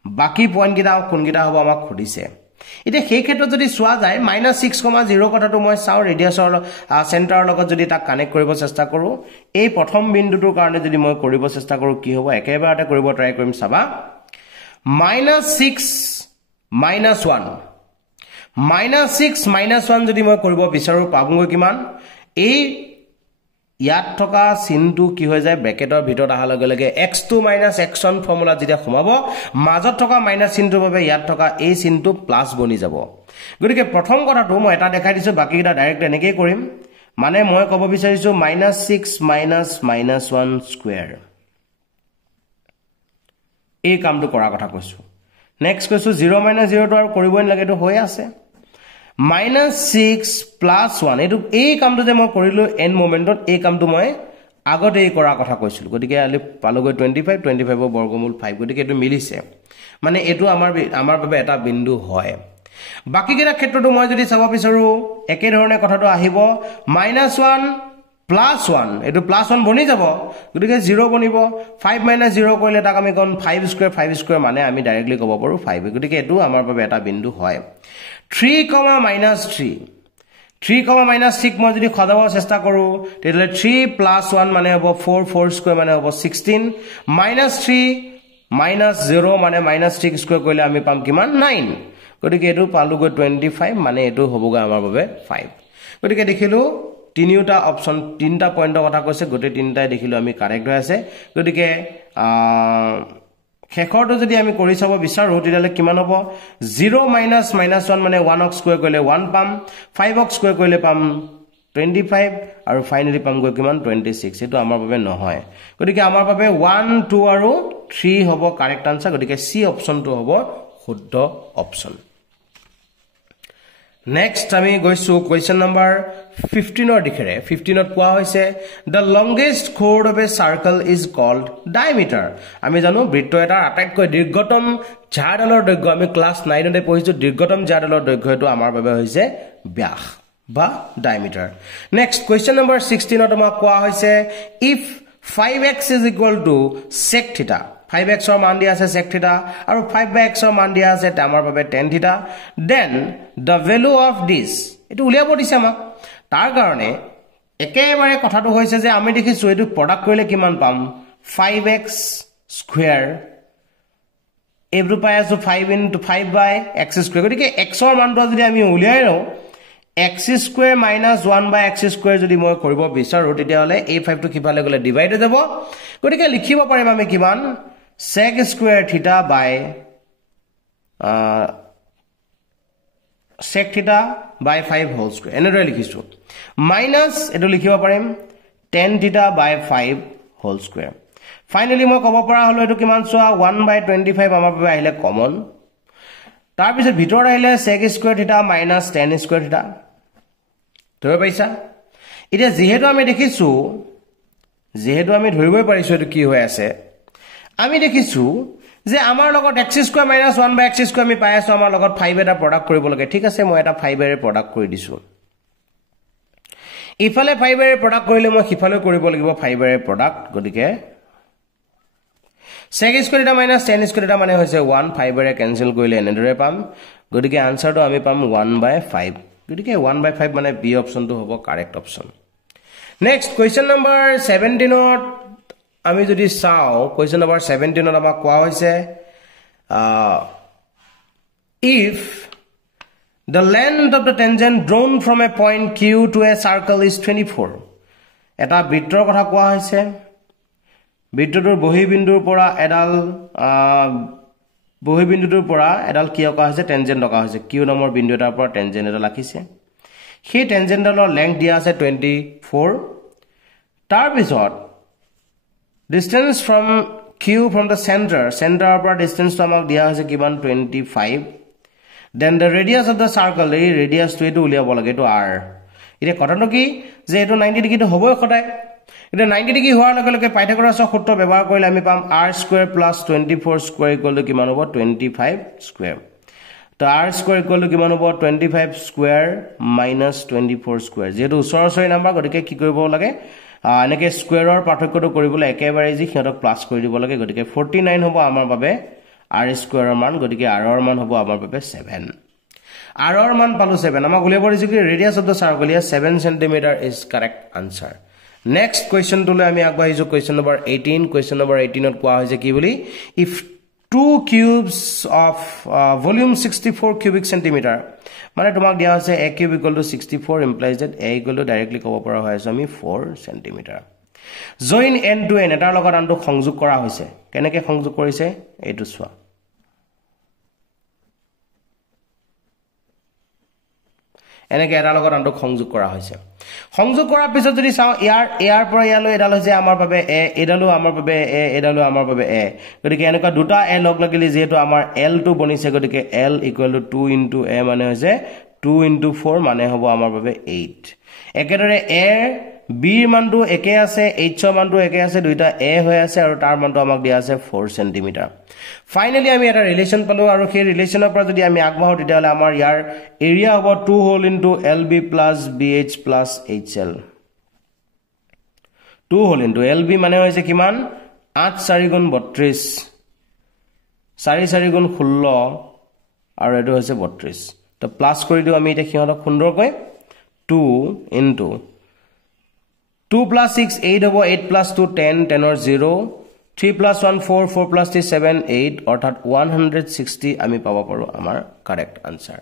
বাকি পইণ্ট কিটা কোনকিটা হ'ব আমাক খুদিছে ইতে সেই ক্ষেত্ৰত যদি সোৱা যায় -6, 0 কথাটো মই চাও ৰেডিয়াসৰ সেন্টাৰৰ লগত যদি তাক কানেক্ট কৰিব চেষ্টা কৰো এই প্ৰথম বিন্দুটোৰ কাৰণে যদি মই কৰিব চেষ্টা কৰো কি হ'ব একেবাৰতে কৰিব ট্ৰাই কৰিম চাবা -6 - 1 -6 - 1 যদি মই কৰিব বিচাৰো পাবগৈ কিমান এই ইয়াত থকা চিনটো কি হৈ যায় ব্ৰেকেটৰ ভিতৰত আহা লগে লগে x2 - x1 ফৰ্মুলা যেতিয়া সোমাব মাজত থকা মাইনাস চিনটোৰ বাবে ইয়াত থকা এই চিনটো প্লাস বনি যাব গতিকে প্ৰথম কথাটো মই এটা দেখাই দিছো বাকিটা ডাইৰেক্ট এনেকৈ কৰিম মানে মই ক'ব বিচাৰিছো -6 - -1 স্কয়াৰ এই কামটো কৰা কথা কৈছো নেক্সট কৈছো 0 - 0 তো আৰু কৰিবই নালাগে তো হৈ আছে -6 + 1 এটো এই কামটো যে মই কৰিলো n মোমেন্টত এই কামটো মই আগতে এই কৰা কথা কৈছিল গতিকে আলি পালগৈ 25 ৰ বৰ্গমূল 5 গতিকে এটো মিলিছে মানে এটো আমাৰ বাবে এটা বিন্দু হয় বাকি কিটা ক্ষেত্ৰটো মই যদি চাব বিচাৰো একে ধৰণে কথাটো আহিব -1 + 1 এটো +1 বনি যাব গতিকে 0 বনিব 5 - 0 কৰিলে তাক আমি কোন 5 স্কয়াৰ মানে আমি ডাইৰেক্টলি ক'ব পাৰো 5 গতিকে এটো আমাৰ বাবে এটা বিন্দু হয় 3, -3 3, -6 মই যদি খদাব চেষ্টা কৰো তেতিয়ালে 3 + 1 মানে হ'ব 4 স্কয়াৰ মানে হ'ব 16 -3 - 0 মানে -3 স্কয়াৰ কৰিলে আমি পাম কিমান 9 গতিকে এটো পালুগৈ 25 মানে এটো হ'বগৈ আমাৰ বাবে 5 গতিকে দেখিলো তিনিটা অপচন তিনটা পইণ্টৰ কথা কৈছে গটে তিনটাই দেখিলো আমি কাৰেক্ট হৈ আছে গতিকে শেষৰটো যদি আমি কৰি চাব বিচাৰো তেতিয়ালে কিমান হ'ব 0 - -1 মানে 1 ক স্কয়াৰ কৰিলে 1 পাম 5 ক স্কয়াৰ কৰিলে পাম 25 আৰু ফাইনালি পাম গৈ কিমান 26 এটো আমাৰ বাবে নহয় গতিকে আমাৰ বাবে 1 2 আৰু 3 হ'ব কাৰেক্ট আনসাৰ গতিকে সি অপচনটো হ'ব শুদ্ধ অপচন Next আমি গৈছো question number 15 or দিখৰে 15 ত কোৱা হৈছে the longest chord of a circle is called diameter আমি জানো বৃত্ত এটাৰ আটাইতকৈ দীৰ্ঘতম ঝাড়ডালৰ দৈৰ্ঘ্য আমি ক্লাস 9 তে পঢ়িছো দীৰ্ঘতম ঝাড়ডালৰ দৈৰ্ঘ্যটো আমাৰ বাবে হৈছে ব্যাস বা diameter next question number 16 ত আমাক কোৱা হৈছে if 5x is equal to sec theta 5x or মান দিয়া আছে sec theta আৰু 5x or মান দিয়া আছে আমাৰ বাবে tan theta then the value of this এটো উলিয়াব দিছে আমাক তাৰ কাৰণে একেবাৰে কথাটো হৈছে যে আমি দেখিছো এটো প্ৰডাক্ট কৰিলে কিমান পাম 5x স্কয়াৰ এভৰি পাই আছো 5 into 5 by x স্কয়াৰ গতিকে x ৰ মানটো যদি আমি উলিয়াই লও x square minus 1 by x square যদি মই কৰিব বিচাৰো তেতিয়া হলে এই 5 টো কিফালে গলে ডিভাইড হৈ যাব গতিকে লিখিব পাৰিম আমি কিমান sec square theta by sec theta by 5 whole square এনেদৰে লিখিছো minus এটো লিখিব পাৰিম tan theta by 5 whole square finally মই ক'ব পৰা হলো এটো কিমান চোৱা 1 by 25 আমাৰ বাবে আহিলে কমন তাৰ পিছত ভিতৰ আহিলে sec square theta minus tan square theta ধৰি পাইছা এটা যেহেতু আমি দেখিছো যেহেতু আমি ধৰিবই পাৰিছো এটো কি হৈ আছে আমি দেখিছো যে আমাৰ লগত x square minus 1 by x square আমি পাই আছো আমাৰ লগত 5 এটা প্ৰডাক্ট কৰিব লাগে ঠিক আছে মই এটা 5 এৰে প্ৰডাক্ট কৰি দিছো ইফালে 5 এৰে প্ৰডাক্ট কৰিলে মই সিফালে কৰিব লাগিব 5 এৰে প্ৰডাক্ট গতিকে sec square theta minus tan square theta মানে হৈছে 1 5 এৰে ক্যান্সেল কৰিলে এনেদৰে পাম গতিকে আনসাৰটো আমি পাম 1 by 5 গতিকে 1 by 5 মানে বি অপশনটো হ'ব correct option next question number 17 ত আমি যদি চাও কোয়েশ্চন নাম্বার 17 ত আমাক কোৱা হৈছে if the length of the tangent drawn from a point q to a circle is 24 এটা বৃত্তৰ কথা কোৱা হৈছে বৃত্তটোৰ বহিবিন্দুৰ পৰা এডাল কি অকা হৈছে টেনজেন্ট অকা হৈছে q নামৰ বিন্দু এটাৰ পৰা টেনজেন্ট এটা লাখিছে সেই টেনজেন্টৰ লেংথ দিয়া আছে 24 তাৰ পিছত distance from q from the center পৰা distance to আমাক দিয়া হৈছে কিমান 25 then the radius of the circle এই radius to এটো উলিয়াব লাগে এটো r এটা কথাটো কি যে এটো 90 ডিগ্ৰী হ'বই খটাই এটা 90 ডিগ্ৰী হোৱাৰ লগে লগে পাইথাগোৰাছৰ সূত্ৰ ব্যৱহাৰ কৰিলে আমি পাম r square plus 24 square equal to কিমান হ'ব 25 square তো r square equal to কিমান হ'ব 25 square minus 24 square যেটো ওচৰচৰি নাম্বাৰ গতিকে কি কৰিব লাগে এনেকে স্কয়াৰৰ পাৰ্থক্যটো কৰিবলৈ একেবাৰে যি হিহঁতক প্লাস কৰি দিব লাগে গতিকে 49 হ'ব আমাৰ বাবে r স্কয়াৰৰ মান গতিকে r ৰ মান হ'ব আমাৰ বাবে 7 r ৰ মান পালো 7 আমাক উলিয়াব দিছে কি ৰেডিয়াস অফ দা সাৰ্কেল ইয়া 7 cm is correct answer next question টুলে আমি আগবাঢ়িছো কোয়েশ্চন নম্বৰ 18 কোয়েশ্চন নম্বৰ 18 ত কোৱা হৈছে কি বুলি if 2 cubes of volume 64 cubic centimeter মানে তোমাক দিয়া আছে a cube equal to 64 implies that a equal to directly ক'ব পৰা হয় আমি 4 cm join n to n এটাৰ লগত আনটো সংযোগ কৰা হৈছে কেনেকৈ সংযোগ কৰিছে এইটো চোৱা এনেকৈ এটাৰ লগত আনটো সংযোগ কৰা হৈছে সংযোগ কৰাৰ পিছত যদি চাও ইয়াৰ পৰা ইয়ালৈ এডাল হৈছে আমাৰ বাবে a এডালো আমাৰ বাবে a এডালো আমাৰ বাবে a গতিকে এনেকুৱা দুটা a লগ লাগিলে যেহেতু আমাৰ l টো বনিছে গতিকে l equal to 2 into a মানে হৈছে 2 into 4 মানে হ'ব আমাৰ বাবে 8 একেদৰে a b ৰ মানটো একে আছে h ৰ মানটো একে আছে দুইটা a হৈ আছে আৰু তাৰ মানটো আমাক দিয়া আছে 4 cm ফাইনালি আমি এটা ৰিলেশন পালো আৰু সেই ৰিলেশনৰ পৰা যদি আমি আগবাঢ়ো তেতিয়ালে আমাৰ ইয়াৰ এৰিয়া হ'ব 2 whole into lb plus bh plus hl 2 whole into lb মানে হৈছে কিমান 8 4 গুণ 32 4 4 গুণ 16 আৰু এটো হৈছে 32 তো প্লাস কৰি দিও আমি এটা কিহত সুন্দৰকৈ 2 into 2 plus 6 8 হ'ব 8 plus 2 10 10 or 0 3 plus 1 4 4 plus 3 7 8 অৰ্থাৎ 160 আমি পাব পাৰো আমাৰ কাৰেক্ট আনসাৰ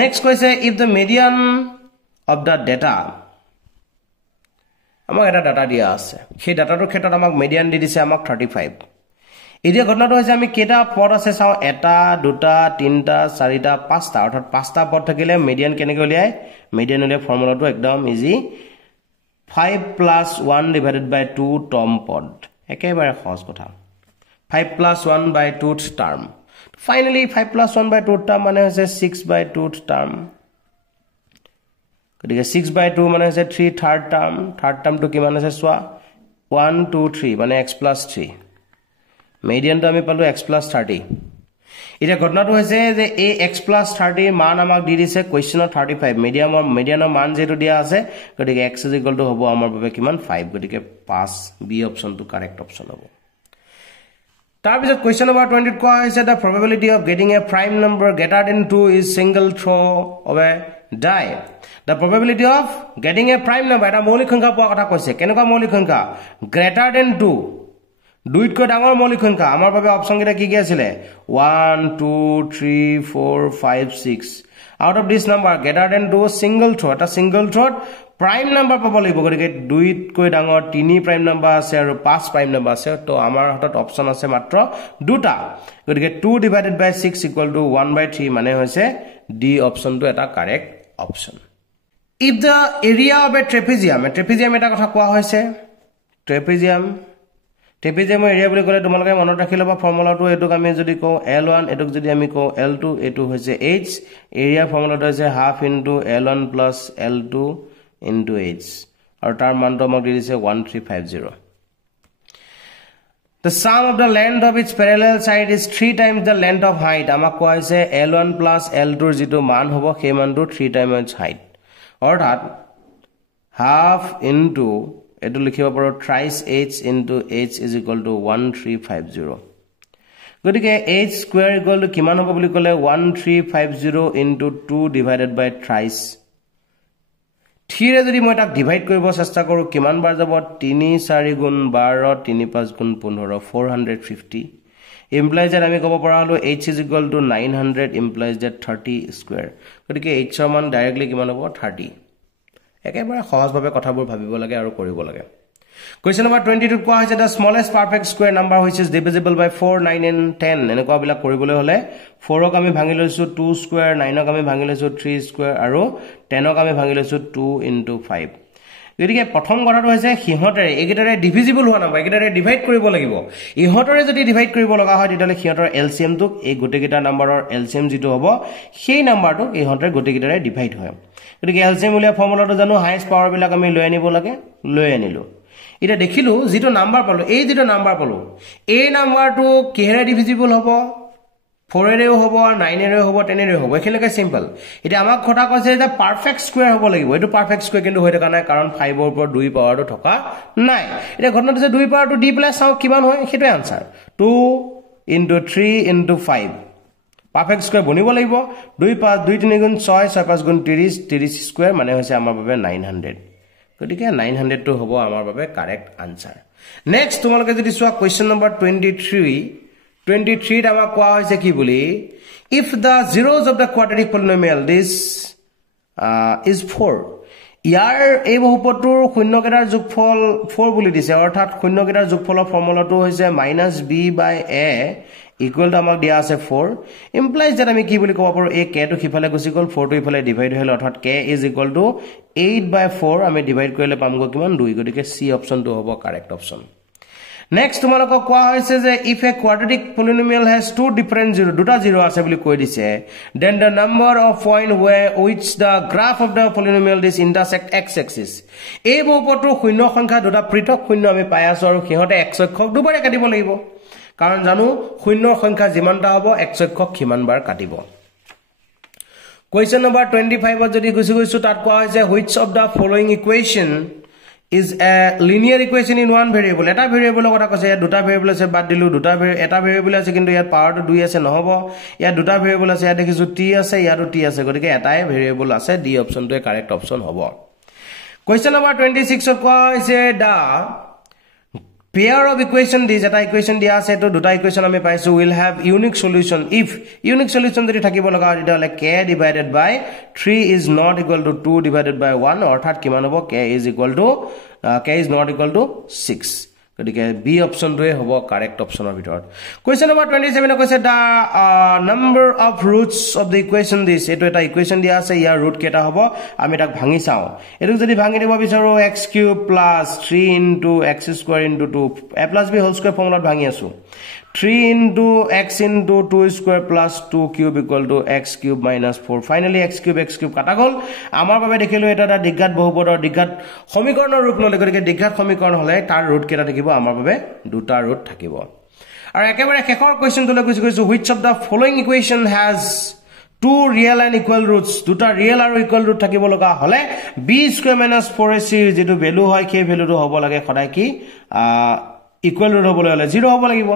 নেক্সট কৈছে if the median of the data আমাক এটা ডাটা দিয়া আছে সেই ডাটাটোৰ ক্ষেত্ৰত আমাক মিডিয়ান দি দিছে আমাক 35 এতিয়া ঘটনাটো হৈছে আমি কেটা পদ আছে চাও এটা দুটা তিনটা চাৰিটা পাঁচটা অৰ্থাৎ পাঁচটা পদ থাকিলে মিডিয়ান কেনেকৈ উলিয়ায় মিডিয়ান উলিয়ায় ফৰ্মুলাটো একদম easy 5 plus 1 divided by 2 term pod একেবাৰে সহজ কথা 5 plus 1 by 2 term finally 5 plus 1 by 2 term মানে হৈছে 6 by 2 term গতিকে 6/2 মানে হৈছে 3 থাৰ্ড টাৰ্মটো কিমান আছে চোৱা 1 2 3 মানে x + 3 মিডিয়ানটো আমি পালো x + 30 এটা ঘটনাটো হৈছে যে এই x + 30 মান আমাক দি দিছে কোৱেশ্চনত 35 মিডিয়ানৰ মান যেটো দিয়া আছে গতিকে x = হ'ব আমাৰ বাবে কিমান 5 গতিকে 5 বি অপচনটো কাৰেক্ট অপচন হ'ব তাৰ পিছত কোৱেশ্চন নম্বৰ 20 কোৱা হৈছে the probability of getting a prime number greater than 2 is single throw of a die the probability of getting a prime number এটা মৌলিক সংখ্যা পোৱা কথা কৈছে কেনেকুৱা মৌলিক সংখ্যা greater than 2 দুইতকৈ ডাঙৰ মৌলিক সংখ্যা আমাৰ বাবে অপচন কেইটা কি কি আছিল 1 2 3 4 5 6 out of this number greater than 2 single throw এটা single throw prime number পাব লাগিব গতিকে দুইতকৈ ডাঙৰ 3 prime number আছে আৰু 5 prime number আছে তো আমাৰ হাতত অপচন আছে মাত্ৰ দুটা গতিকে 2 divided by 6 equal to 1/3 মানে হৈছে ডি অপচনটো এটা correct option if the area of a trapezium এটা কথা কোৱা হৈছে trapezium area বুলি ক'লে তোমালোকে মনত ৰাখি ল'বা ফৰ্মুলাটো এটোক আমি যদি কওঁ L1 এটোক যদি আমি কওঁ L2 এটো হৈছে h এৰিয়া ফৰ্মুলাটো হৈছে half into L1 plus L2 into h আৰু তাৰ মানটো আমাক দি দিছে 1350 the sum of the length of its parallel side is 3 times the length of height আমাক কোৱা হৈছে L1 plus L2 ৰ যেটো মান হ'ব সেই মানটো 3 times its height অৰ্থাৎ half into এটো লিখিব পাৰো thrice h into h is equal to 1350 গতিকে h square equal to কিমান হ'ব বুলি ক'লে 1350 into 2 divided by thrice 3 ৰে যদি মই তাক ডিভাইড কৰিব চেষ্টা কৰো কিমান বাৰ যাব 3 4 গুণ 12 3 5 গুণ 15 450 implies that আমি ক'ব পৰা হলো h is equal to 900 implies that 30 square গতিকে h ৰ মান ডাইৰেক্টলি কিমান হ'ব 30 একেবাৰে সহজভাৱে কথাবোৰ ভাবিব লাগে আৰু কৰিব লাগে কোৱেশ্চন নম্বৰ 22 কোৱা হৈছে the smallest perfect square number which is divisible by 4 9 and 10 এনেকুৱা বিলাক কৰিবলৈ হলে 4 ক আমি ভাঙি লৈছো 2 স্কয়াৰ 9 ক আমি ভাঙি লৈছো 3 স্কয়াৰ আৰু 10 ক আমি ভাঙি লৈছো 2 into 5 গতিকে প্ৰথম কথাটো হৈছে হিহতৰে একেটাৰে ডিভিজিবল হোৱা নাম্বাৰ একেটাৰে ডিভাইড কৰিব লাগিব ইহতৰে যদি ডিভাইড কৰিব লগা হয় তেতিয়ালে হিহতৰ এলসিএম টোক এই গোটেকিটা নাম্বাৰৰ এলসিএম যেটো হ'ব সেই নাম্বাৰটো ইহতৰ গোটেকিটাৰে ডিভাইড হয় গতিকে এলসিএম উলিয়া ফৰ্মুলাটো জানো হাইয়েস্ট পাৱাৰ বিলাক আমি লৈ আনিব লাগে লৈ আনিলো এটা দেখিলো যেটো নাম্বাৰ পালো এই যেটো নাম্বাৰ পালো এই নাম্বাৰটো কিহেৰে ডিভিজিবল হ'ব 4 এৰেও হ'ব 9 এৰেও হ'ব 10 এৰেও হ'ব এখিলকে সিম্পল এটা আমাক কথা কৈছে যে পাৰফেক্ট স্কয়াৰ হ'ব লাগিব এটো পাৰফেক্ট স্কয়াৰ কিন্তু হৈ থকা নাই কাৰণ 5 ৰ ওপৰত 2 পাৱাৰটো থকা নাই এটা ঘটনাটো যে 2 পাৱাৰটো d প্লাস চাও কিমান হয় হেটো answer 2 into 3 into 5 perfect square বনিব লাগিব 2 5 2 3 গুণ 6 6 5 গুণ 30 30 স্কয়াৰ মানে হৈছে আমাৰ বাবে 900 গতিকে 900 টো হ'ব আমাৰ বাবে কাৰেক্ট आंसर নেক্সট তোমালোকে যদি চোৱা কোৱেশ্চন নম্বৰ 23 আমাক কোৱা হৈছে কি বুলি if the zeros of the quadratic polynomial this is 4 ইয়াৰ এই বহুপদটোৰ শূন্যকেটাৰ যোগফল 4 বুলি দিছে অৰ্থাৎ শূন্যকেটাৰ যোগফলৰ ফৰ্মুলাটো হৈছে -b/a equal to আমাক দিয়া আছে 4 implies that আমি কি বুলি ক'ব পাৰো এই k টো কিফালে গুছি গল 4 টো ইফালে ডিভাইড হ'ল অৰ্থাৎ k is equal to 8/4 আমি ডিভাইড কৰিলে পামগো কিমান 2 গতিকে c অপচনটো হ'ব কাৰেক্ট অপচন Next তোমালোকক কোৱা হৈছে যে if a quadratic polynomial has two different zero দুটা zero আছে বুলি কৈ দিছে then the number of point where which the graph of the polynomial is intersect x axis এই বহুপদটোৰ শূন্য সংখ্যা দুটা পৃথক শূন্য আমি পাই আছো আৰু কিহতে x অক্ষক দুবাৰে কাটিব লাগিব কাৰণ জানো শূন্য সংখ্যা যিমানটা হ'ব x অক্ষক কিমান বাৰ কাটিব Question number 25 যদি গুছি তাত কোৱা হৈছে which of the following equation is a linear equation in one variable eta variable কথা কৈছে দুটা variable আছে বাদ দিলু দুটা এটা variable আছে কিন্তু ইয়াত পাৱাৰ টো 2 আছে নহব ইয়াত দুটা variable আছে ইয়াত দেখিছো t আছে ইয়াতো t আছে গতিকে এটাই variable আছে d অপচনটো কারেক্ট অপচন হ'ব Question number 26 ত কোৱা হৈছে the pair of equation this eta equation দিয়া আছে তো দুটা equation আমি পাইছো will have unique solution if unique solution যদি থাকিব লগা হয় তেতিয়ালে k divided by 3 is not equal to 2 divided by 1 অৰ্থাৎ কিমান হ'ব k is not equal to 6 গতিকে b অপচন টোৱে হ'ব কাৰেক্ট অপচনৰ ভিতৰত Question number 27 কৈছে the number of roots of the equation this এটো এটা equation দিয়া আছে ইয়াৰ root কেটা হ'ব আমি তাক ভাঙি চাও এটো যদি ভাঙি দিব বিচাৰো x³ + 3 into x² into 2 a + b whole square ফৰ্মুলাত ভাঙি আছো 3 into x into 2 square plus 2 cube equal to x cube minus 4. Finally, x cube kata gol. Amar babe dekhilo eta ta dighat bahupodor dighat সমীকৰণৰ ৰূপ নলে গতিকে dighat সমীকৰণ হলে তাৰ root কেটা থাকিব আমাৰ বাবে দুটা ৰুট থাকিব আৰু একেবাৰে শেষৰ কোৱেশ্চন তোলে কৈছো which of the following equation has two real and equal roots দুটা real আৰু equal root থাকিব লগা হলে b square minus 4ac যেটো ভ্যালু হয় সেই ভ্যালুটো হ'ব লাগে সদায় কি equal root হবলৈ হলে 0 হ'ব লাগিব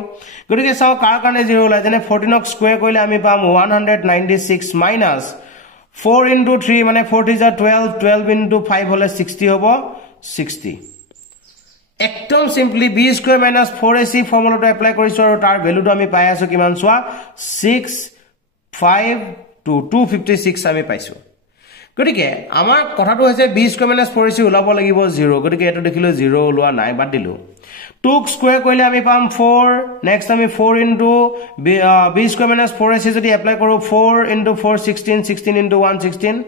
গতিকে চাও কাৰ কাৰণে 0 হলা যেনে 14 ক স্কয়াৰ কৰিলে আমি পাম 196 minus 4 into 3 মানে 4 is 12 12 into 5 হলে 60 হ'ব 60 একদম simply b square minus 4ac ফৰ্মুলাটো এপ্লাই কৰিছো আৰু তাৰ ভ্যালুটো আমি পাই আছো কিমান সোৱা 6 5 to 256 আমি পাইছো গতিকে আমাৰ কথাটো হৈছে b square minus 4ac ওলাব লাগিব 0 গতিকে এটো দেখিলো 0 ওলোৱা নাই বাদ দিলো 2 স্কয়াৰ কৰিলে আমি পাম 4 নেক্সট আমি 4 into b square minus 4ac যদি এপ্লাই কৰো 4 into 4 16 16 into 1 16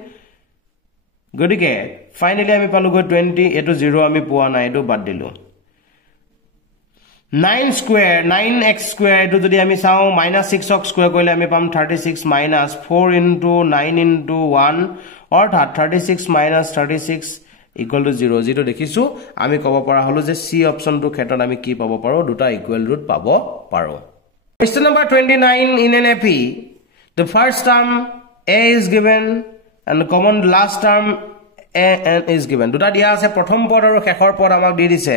গতিকে ফাইনালি আমি পালো 20 এটো 0 আমি পোৱা নাই এটো বাদ দিলো 9 square 9x square এটো যদি আমি চাও -6x square কৰিলে আমি পাম 36 minus 4 into 9 into 1 অৰ্থাৎ 36 minus 36 equal to 0 0 দেখিছো আমি কব পৰা হলো যে c অপচন টু ক্ষেত্ৰত আমি কি পাব পাৰো দুটা ইকুৱেল ৰুট পাব পাৰো question number 29 in an AP the first term a is given and the common last term n is given দুটা দিয়া আছে প্ৰথম পদ আৰু শেষৰ পদ আমাক দি দিছে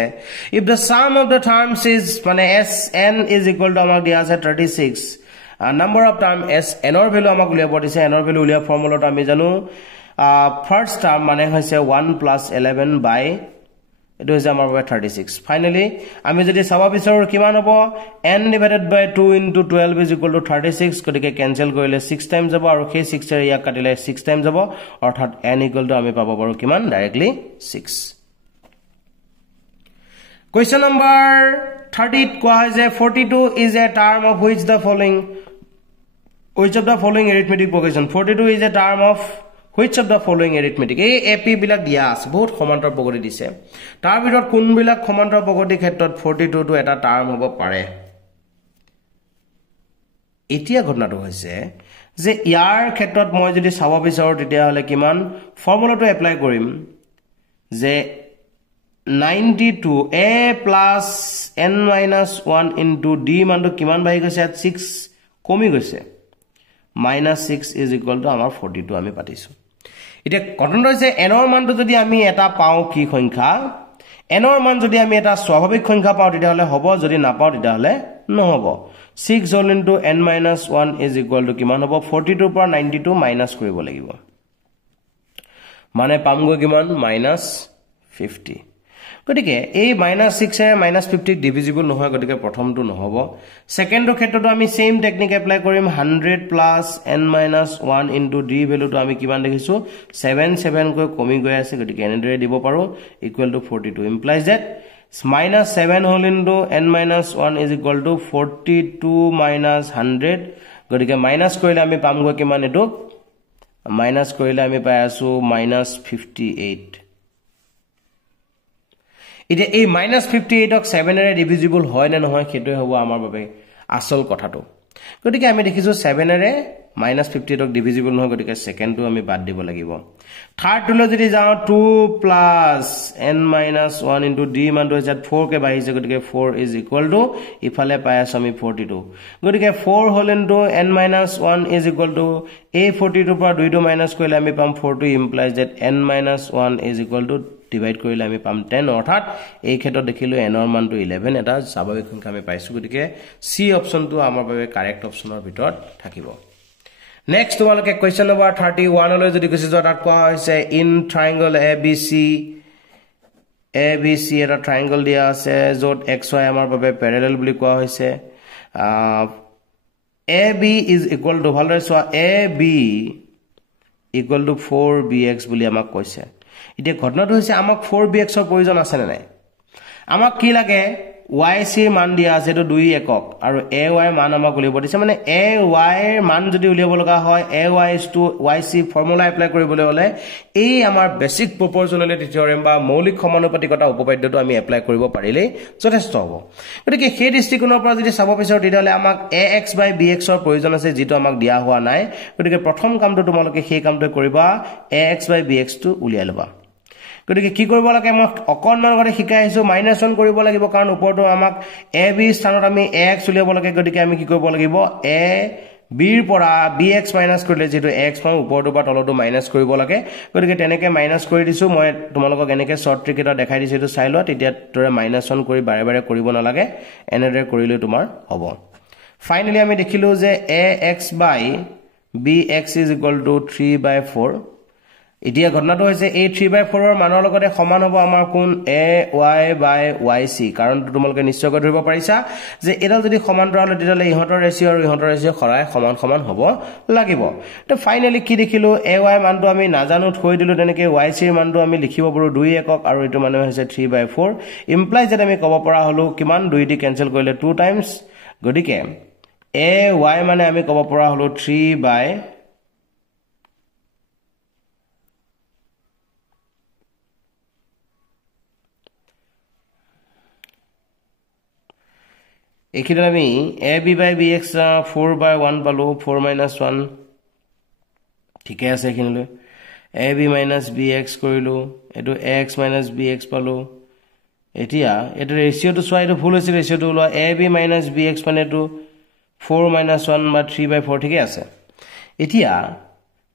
if the sum of the terms is মানে s n is equal to আমাক দিয়া আছে 36 number of term s n or value আমাক উলিয়াব দিছে n or value উলিয়া ফৰ্মুলাটো আমি জানো first term মানে হৈছে 1 plus 11 by এটো হৈছে আমাৰ 36 ফাইনালি আমি যদি চাবা বিচাৰো কিমান হ'ব n divided by 2 into 12 is equal to 36 গতিকে ক্যান্সেল কৰিলে 6 টাইম যাব আৰু সেই 6 এৰ ইয়াক কাটিলে 6 টাইম যাব অৰ্থাৎ n equal to আমি পাব পাৰো কিমান ডাইৰেক্টলি 6 question number 30 কোৱা হৈছে 42 is a term of which of the following arithmetic progression 42 is a term of which of the following arithmetic এই AP বিলাক দিয়া আছে বহুত সমান্তৰ প্ৰগতি দিছে তাৰ ভিতৰত কোন বিলাক সমান্তৰ প্ৰগতি ক্ষেত্ৰত 42 টো এটা টাৰ্ম হ'ব পাৰে এতিয়া ঘটনাটো হৈছে যে ইয়াৰ ক্ষেত্ৰত মই যদি চাব বিচাৰো তেতিয়া হলে কিমান ফৰ্মুলাটো এপ্লাই কৰিম যে 92 a plus n minus 1 into d মানটো কিমান বাঢ়ি গৈছে 6 কমি গৈছে -6 is equal to আমাৰ 42 আমি পাতিছো এটা কটন হৈছে n ৰ মানটো যদি আমি এটা পাও কি সংখ্যা n ৰ মান যদি আমি এটা স্বাভাৱিক সংখ্যা পাও তেতিয়া হলে হ'ব যদি না পাও তেতিয়া হলে নহব 6 all into n minus 1 is equal to কিমান হ'ব 42 পৰা 92 মাইনাস কৰিব লাগিব মানে পামগৈ কিমান -50 গতিকে এই -6 এ -50 ডিভিজিবল নহয় গতিকে প্ৰথমটো নহব সেকেন্ডৰ ক্ষেত্ৰটো আমি সেম টেকনিক এপ্লাই কৰিম 100 plus n minus 1 into d ভ্যালুটো আমি কিমান দেখিছো 7 কৈ কমি গৈ আছে গতিকে এনেদৰে দিব পাৰো equal to 42 implies that -7 whole into n minus 1 is equal to 42 minus 100 গতিকে মাইনাস কৰিলে আমি পামগৈ কিমান এটো মাইনাস কৰিলে আমি পাই আছো -58 ইতে এই -58 ক 7 এৰে ডিভিজিবল হয় না নহয় খেটোই হ'ব আমাৰ বাবে আসল কথাটো গতিকে আমি দেখিছো 7 এৰে -58 ক ডিভিজিবল নহয় গতিকে সেকেন্ডটো আমি বাদ দিব লাগিব থাৰ্ড টুলৈ যদি যাও 2 plus n minus 1 into d মানটো হৈছে 4 কে বাহিছে গতিকে 4 is equal to ইফালে পাই আছো আমি 42 গতিকে 4 whole into n minus 1 is equal to a 42 পৰা 2 টো মাইনাস কৰিলে আমি পাম 42 implies that n minus 1 is equal to divide কৰিলে আমি পাম 10 অৰ্থাৎ এই ক্ষেত্ৰত দেখিলো n ৰ মানটো 11 এটা স্বাভাৱিক সংখ্যা আমি পাইছো গতিকে c অপচনটো আমাৰ বাবে কাৰেক্ট অপচনৰ ভিতৰত থাকিব নেক্সট তোমালোকে কোৱেশ্চন নম্বৰ 31 লৈ যদি কৈছে তাত কোৱা হৈছে ইন ট্ৰায়াঙ্গল ABC এটা ট্ৰায়াঙ্গল দিয়া আছে যত xy আমাৰ বাবে প্যাৰালেল বুলি কোৱা হৈছে AB is equal to ভালদৰে চোৱা AB equal to 4bx বুলি আমাক কৈছে এতিয়া ঘটনাটো হৈছে আমাক 4bx ৰ প্ৰয়োজন আছে নে নাই আমাক কি লাগে YC মান দিয়া আছে এটো 2 একক আৰু AY মান আমাক উলিয়াব দিছে মানে AY এৰ মান যদি উলিয়াব লগা হয় AY * YC ফৰ্মুলা এপ্লাই কৰিবলৈ হলে এই আমাৰ বেসিক প্ৰপৰ্শনালিটি থিওৰেম বা মৌলিক সমানুপাতিকতা উপপাদ্যটো আমি এপ্লাই কৰিব পাৰিলে যথেষ্ট হ'ব গতিকে সেই দৃষ্টিকোণৰ পৰা যদি চাব বিচাৰো তেতিয়ালে আমাক AX/BX ৰ প্ৰয়োজন আছে যেটো আমাক দিয়া হোৱা নাই গতিকে প্ৰথম কামটো তোমালোকে সেই কামটো কৰিবা AX/BX টো উলিয়াই লবা গতিকে কি কৰিব লাগে মই অকনমান কৰি শিকাই আছো -1 কৰিব লাগিব কাৰণ ওপৰটো আমাক AB স্থানত আমি AX উলিয়াব লাগে গতিকে আমি কি কৰিব লাগিব A B ৰ পৰা BX মাইনাস কৰিলে যেটো X পাম ওপৰটো বা তলটো মাইনাস কৰিব লাগে গতিকে তেনেকে মাইনাস কৰি দিছো মই তোমালোকক এনেকে শৰ্ট ট্ৰিক এটা দেখাই দিছো এটো চাই লোৱা তেতিয়া তোৰে -1 কৰি বাৰে বাৰে কৰিব নালাগে এনেদৰে কৰিলে তোমাৰ হ'ব ফাইনালি আমি দেখিলো যে AX/BX = 3/4 এতিয়া ঘটনাটো হৈছে এই 3/4 ৰ মানৰ লগতে সমান হ'ব আমাৰ কোন AY/YC কাৰণ তোমালোকে নিশ্চয়কৈ ধৰিব পাৰিছা যে এডাল যদি সমান্তৰাল হলে তেতিয়ালে ইহঁতৰ ৰেশিও আৰু ইহঁতৰ ৰেশিও খৰাই সমান সমান হ'ব লাগিব তো ফাইনালি কি দেখিলো AY মানটো আমি নাজানো থৈ দিলো তেনেকে YC ৰ মানটো আমি লিখিব পাৰো 2 একক আৰু এটো মানে হৈছে 3/4 ইমপ্লাইজ যে আমি ক'ব পৰা হলো কিমান 2 দি কেনসেল কৰিলে 2 টাইমছ গতিকে AY মানে আমি ক'ব পৰা হলো 3/4 এখিলে আমি AB/BX 4/1 পালো 4 - 1 ঠিকে আছে এখিলে AB - BX কৰিলো এটো X - BX পালো এতিয়া এটো ৰেশিওটো চোৱা এটো ভুল হৈছে ৰেশিওটো লোৱা AB - BX মানে এটো 4 - 1 বা 3/4 ঠিকে আছে এতিয়া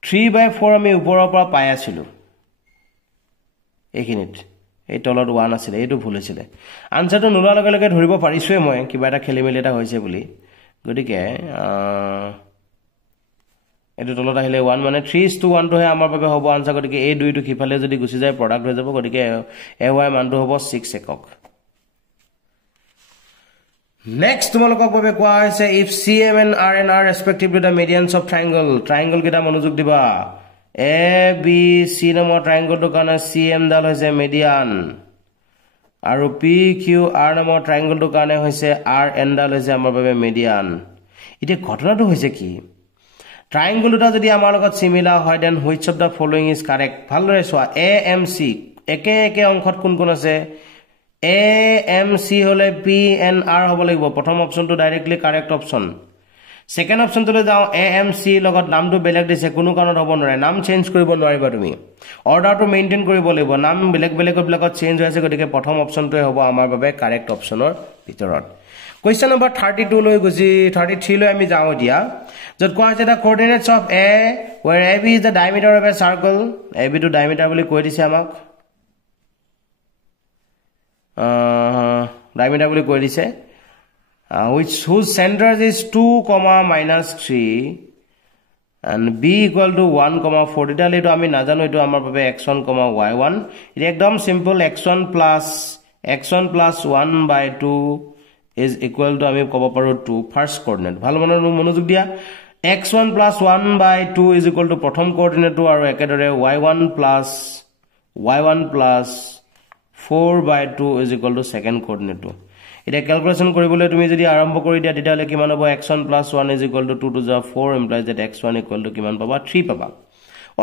3/4 আমি ওপৰৰ পৰা পাই আছিলো এখিনিত এই তলত 1 আছিল এইটো ভুল হৈছিল আনসাৰটো নোলোৱা লগে লগে ধৰিব পাৰিছোৱে মই কিবা এটা খেলিমেলি এটা হৈছে বুলি গতিকে এটো তলত আহিলে 1 মানে 3:1 টো হে আমাৰ বাবে হ'ব আনসাৰ গতিকে এই দুইটো কিফালে যদি গুছি যায় প্ৰডাক্ট হৈ যাব গতিকে AY মানটো হ'ব 6 একক নেক্সট তোমালোকক বাবে কোৱা হৈছে if CM and RN are respectively the medians of triangle কিটা মনোযোগ দিবা ABC নামৰ ট্ৰায়াঙ্গলটো কাৰণে CM ডাল হৈছে মিডিয়ান আৰু PQR নামৰ ট্ৰায়াঙ্গলটো কাৰণে হৈছে RN ডাল হৈছে আমাৰ বাবে মিডিয়ান এতিয়া ঘটনাটো হৈছে কি ট্ৰায়াঙ্গল দুটা যদি আমাৰ লগত সিমিলাৰ হয় then which of the following is correct ভালদৰে চোৱা AMC একে একে অংশত কোন কোন আছে AMC হলে PNR হ'ব লাগিব প্ৰথম অপচনটো directly correct option second option তো যাও AMC লগত নামটো বেলেগ দিছে কোনো কাৰণত হ'ব নোৱাৰে নাম চেঞ্জ কৰিব নোৱাৰিবা তুমি অৰ্ডাৰটো মেইনটেইন কৰিব লাগিব নাম বেলেগ বেলেগত চেঞ্জ হৈছে গতিকে প্ৰথম অপচনটোৱে হ'ব আমাৰ বাবে কাৰেক্ট অপচনৰ ভিতৰত কোৱেশ্চন নম্বৰ 32 লৈ গুজি 33 লৈ আমি যাও দিয়া যত কোৱা হৈছে the coordinates of A where AB is the diameter of a circle AB to diameter বুলি কৈ দিছে আমাক diameter বুলি কৈ দিছে whose center is 2, -3 and B equal to 1, 4 detail eto ami najano eto amar babe x1, y1 it ekdom simple x1 plus 1/2 is equal to ami kobo paru 2 first coordinate bhalo monojog dia x1 plus 1/2 is equal to prothom coordinate to aru ekedore y1 plus 4/2 is equal to second coordinate to এটা calculation কৰিবলৈ তুমি যদি আৰম্ভ কৰি দিয়া তেতিয়ালে কিমান হ'ব x1 + 1 = 2 to the 4 implies that x1 = কিমান পাবা 3 পাবা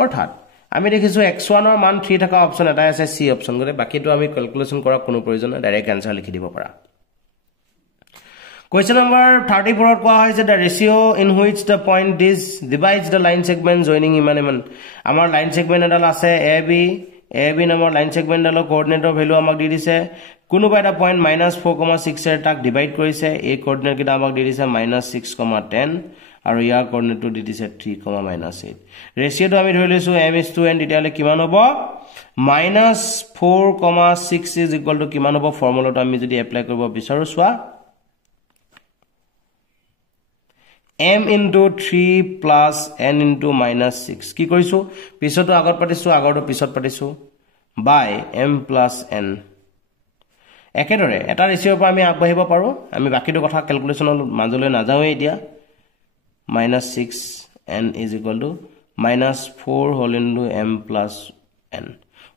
অৰ্থাৎ আমি দেখিছো x1 ৰ মান 3 থকা অপচন এটা আছে c অপচন গৰে বাকিটো আমি ক্যালকুলেশন কৰা কোনো প্ৰয়োজন নাই ডাইৰেক্ট আনসাৰ লিখি দিব পাৰা Question number 34 ত কোৱা হৈছে the ratio in which the point is divides the line segment joining ইমান আমাৰ লাইন সেগমেন্ট এডাল আছে AB নামৰ লাইন সেগমেন্ট ডালৰ কোঅৰ্ডিনেটৰ ভ্যালু আমাক দি দিছে কোনোবা এটা পইণ্ট -4,6 এৰ তাক ডিভাইড কৰিছে এই কোঅৰ্ডিনেট কিটা আমাক দি দিছে -6,10 আৰু ইয়াৰ কোঅৰ্ডিনেটটো দি দিছে 3,-8 ৰেশিওটো আমি ধৰি লৈছো m:n তেতিয়ালে কিমান হ'ব -4,6 = কিমান হ'ব ফৰ্মুলাটো আমি যদি এপ্লাই কৰিব বিচাৰো চোৱা m into 3 plus n into -6 কি কৰিছো পিছতো আগত পাতিছো আগৰটো পিছত পাতিছো by m plus n একেদৰে এটা ৰেশিওৰ পৰা আমি আগবাঢ়িব পাৰো আমি বাকিটো কথা ক্যালকুলেশনৰ মাজলৈ নাযাওই এতিয়া -6 n is equal to -4 whole into m plus n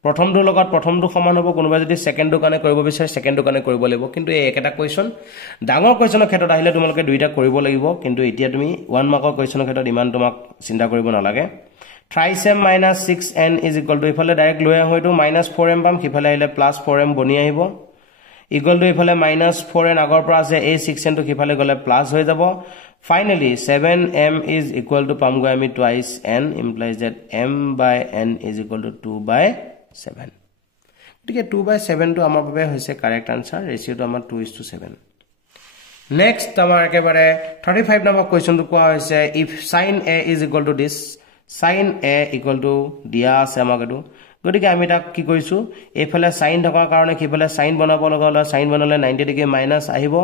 প্ৰথমটো লগত প্ৰথমটো সমান হ'ব কোনোবা যদি সেকেন্ডটো কানে কৰিব বিচাৰে সেকেন্ডটো কানে কৰিব লাগিব কিন্তু এই একেটা কোৱেশ্চন ডাঙৰ কোৱেশ্চনৰ ক্ষেত্ৰত আহিলে তোমালোকে দুইটা কৰিব লাগিব কিন্তু এতিয়া তুমি 1 মাৰ্কৰ কোৱেশ্চনৰ ক্ষেত্ৰত ইমান তোমাক চিন্তা কৰিব নালাগে 3m - 6n = ইফালে ডাইৰেক্ট লৈ আহো এটো -4m পাম সিফালে আহিলে +4m বনি আহিব = ইফালে -4n আগৰ পৰা আছে এই 6n টো সিফালে গলে প্লাস হৈ যাব finally 7m = পাম গৈ আমি twice n implies that m/n = 2/7 গতিকে 2/7 টো আমাৰ বাবে হৈছে কাৰেক্ট আনসাৰ ৰেশিওটো আমাৰ 2:7 নেক্সট আমাৰ একেবাৰে 35 নম্বৰ কোৱেশ্চনটো কোৱা হৈছে if sin a = this sin a = দিয়া আছে আমাকটো গতিকে আমি তাক কি কৰিছো এফালে sin থকাৰ কাৰণে কিফালে sin বনাব লগা হল sin বনালে 90 ডিগ্ৰী মাইনাস আহিব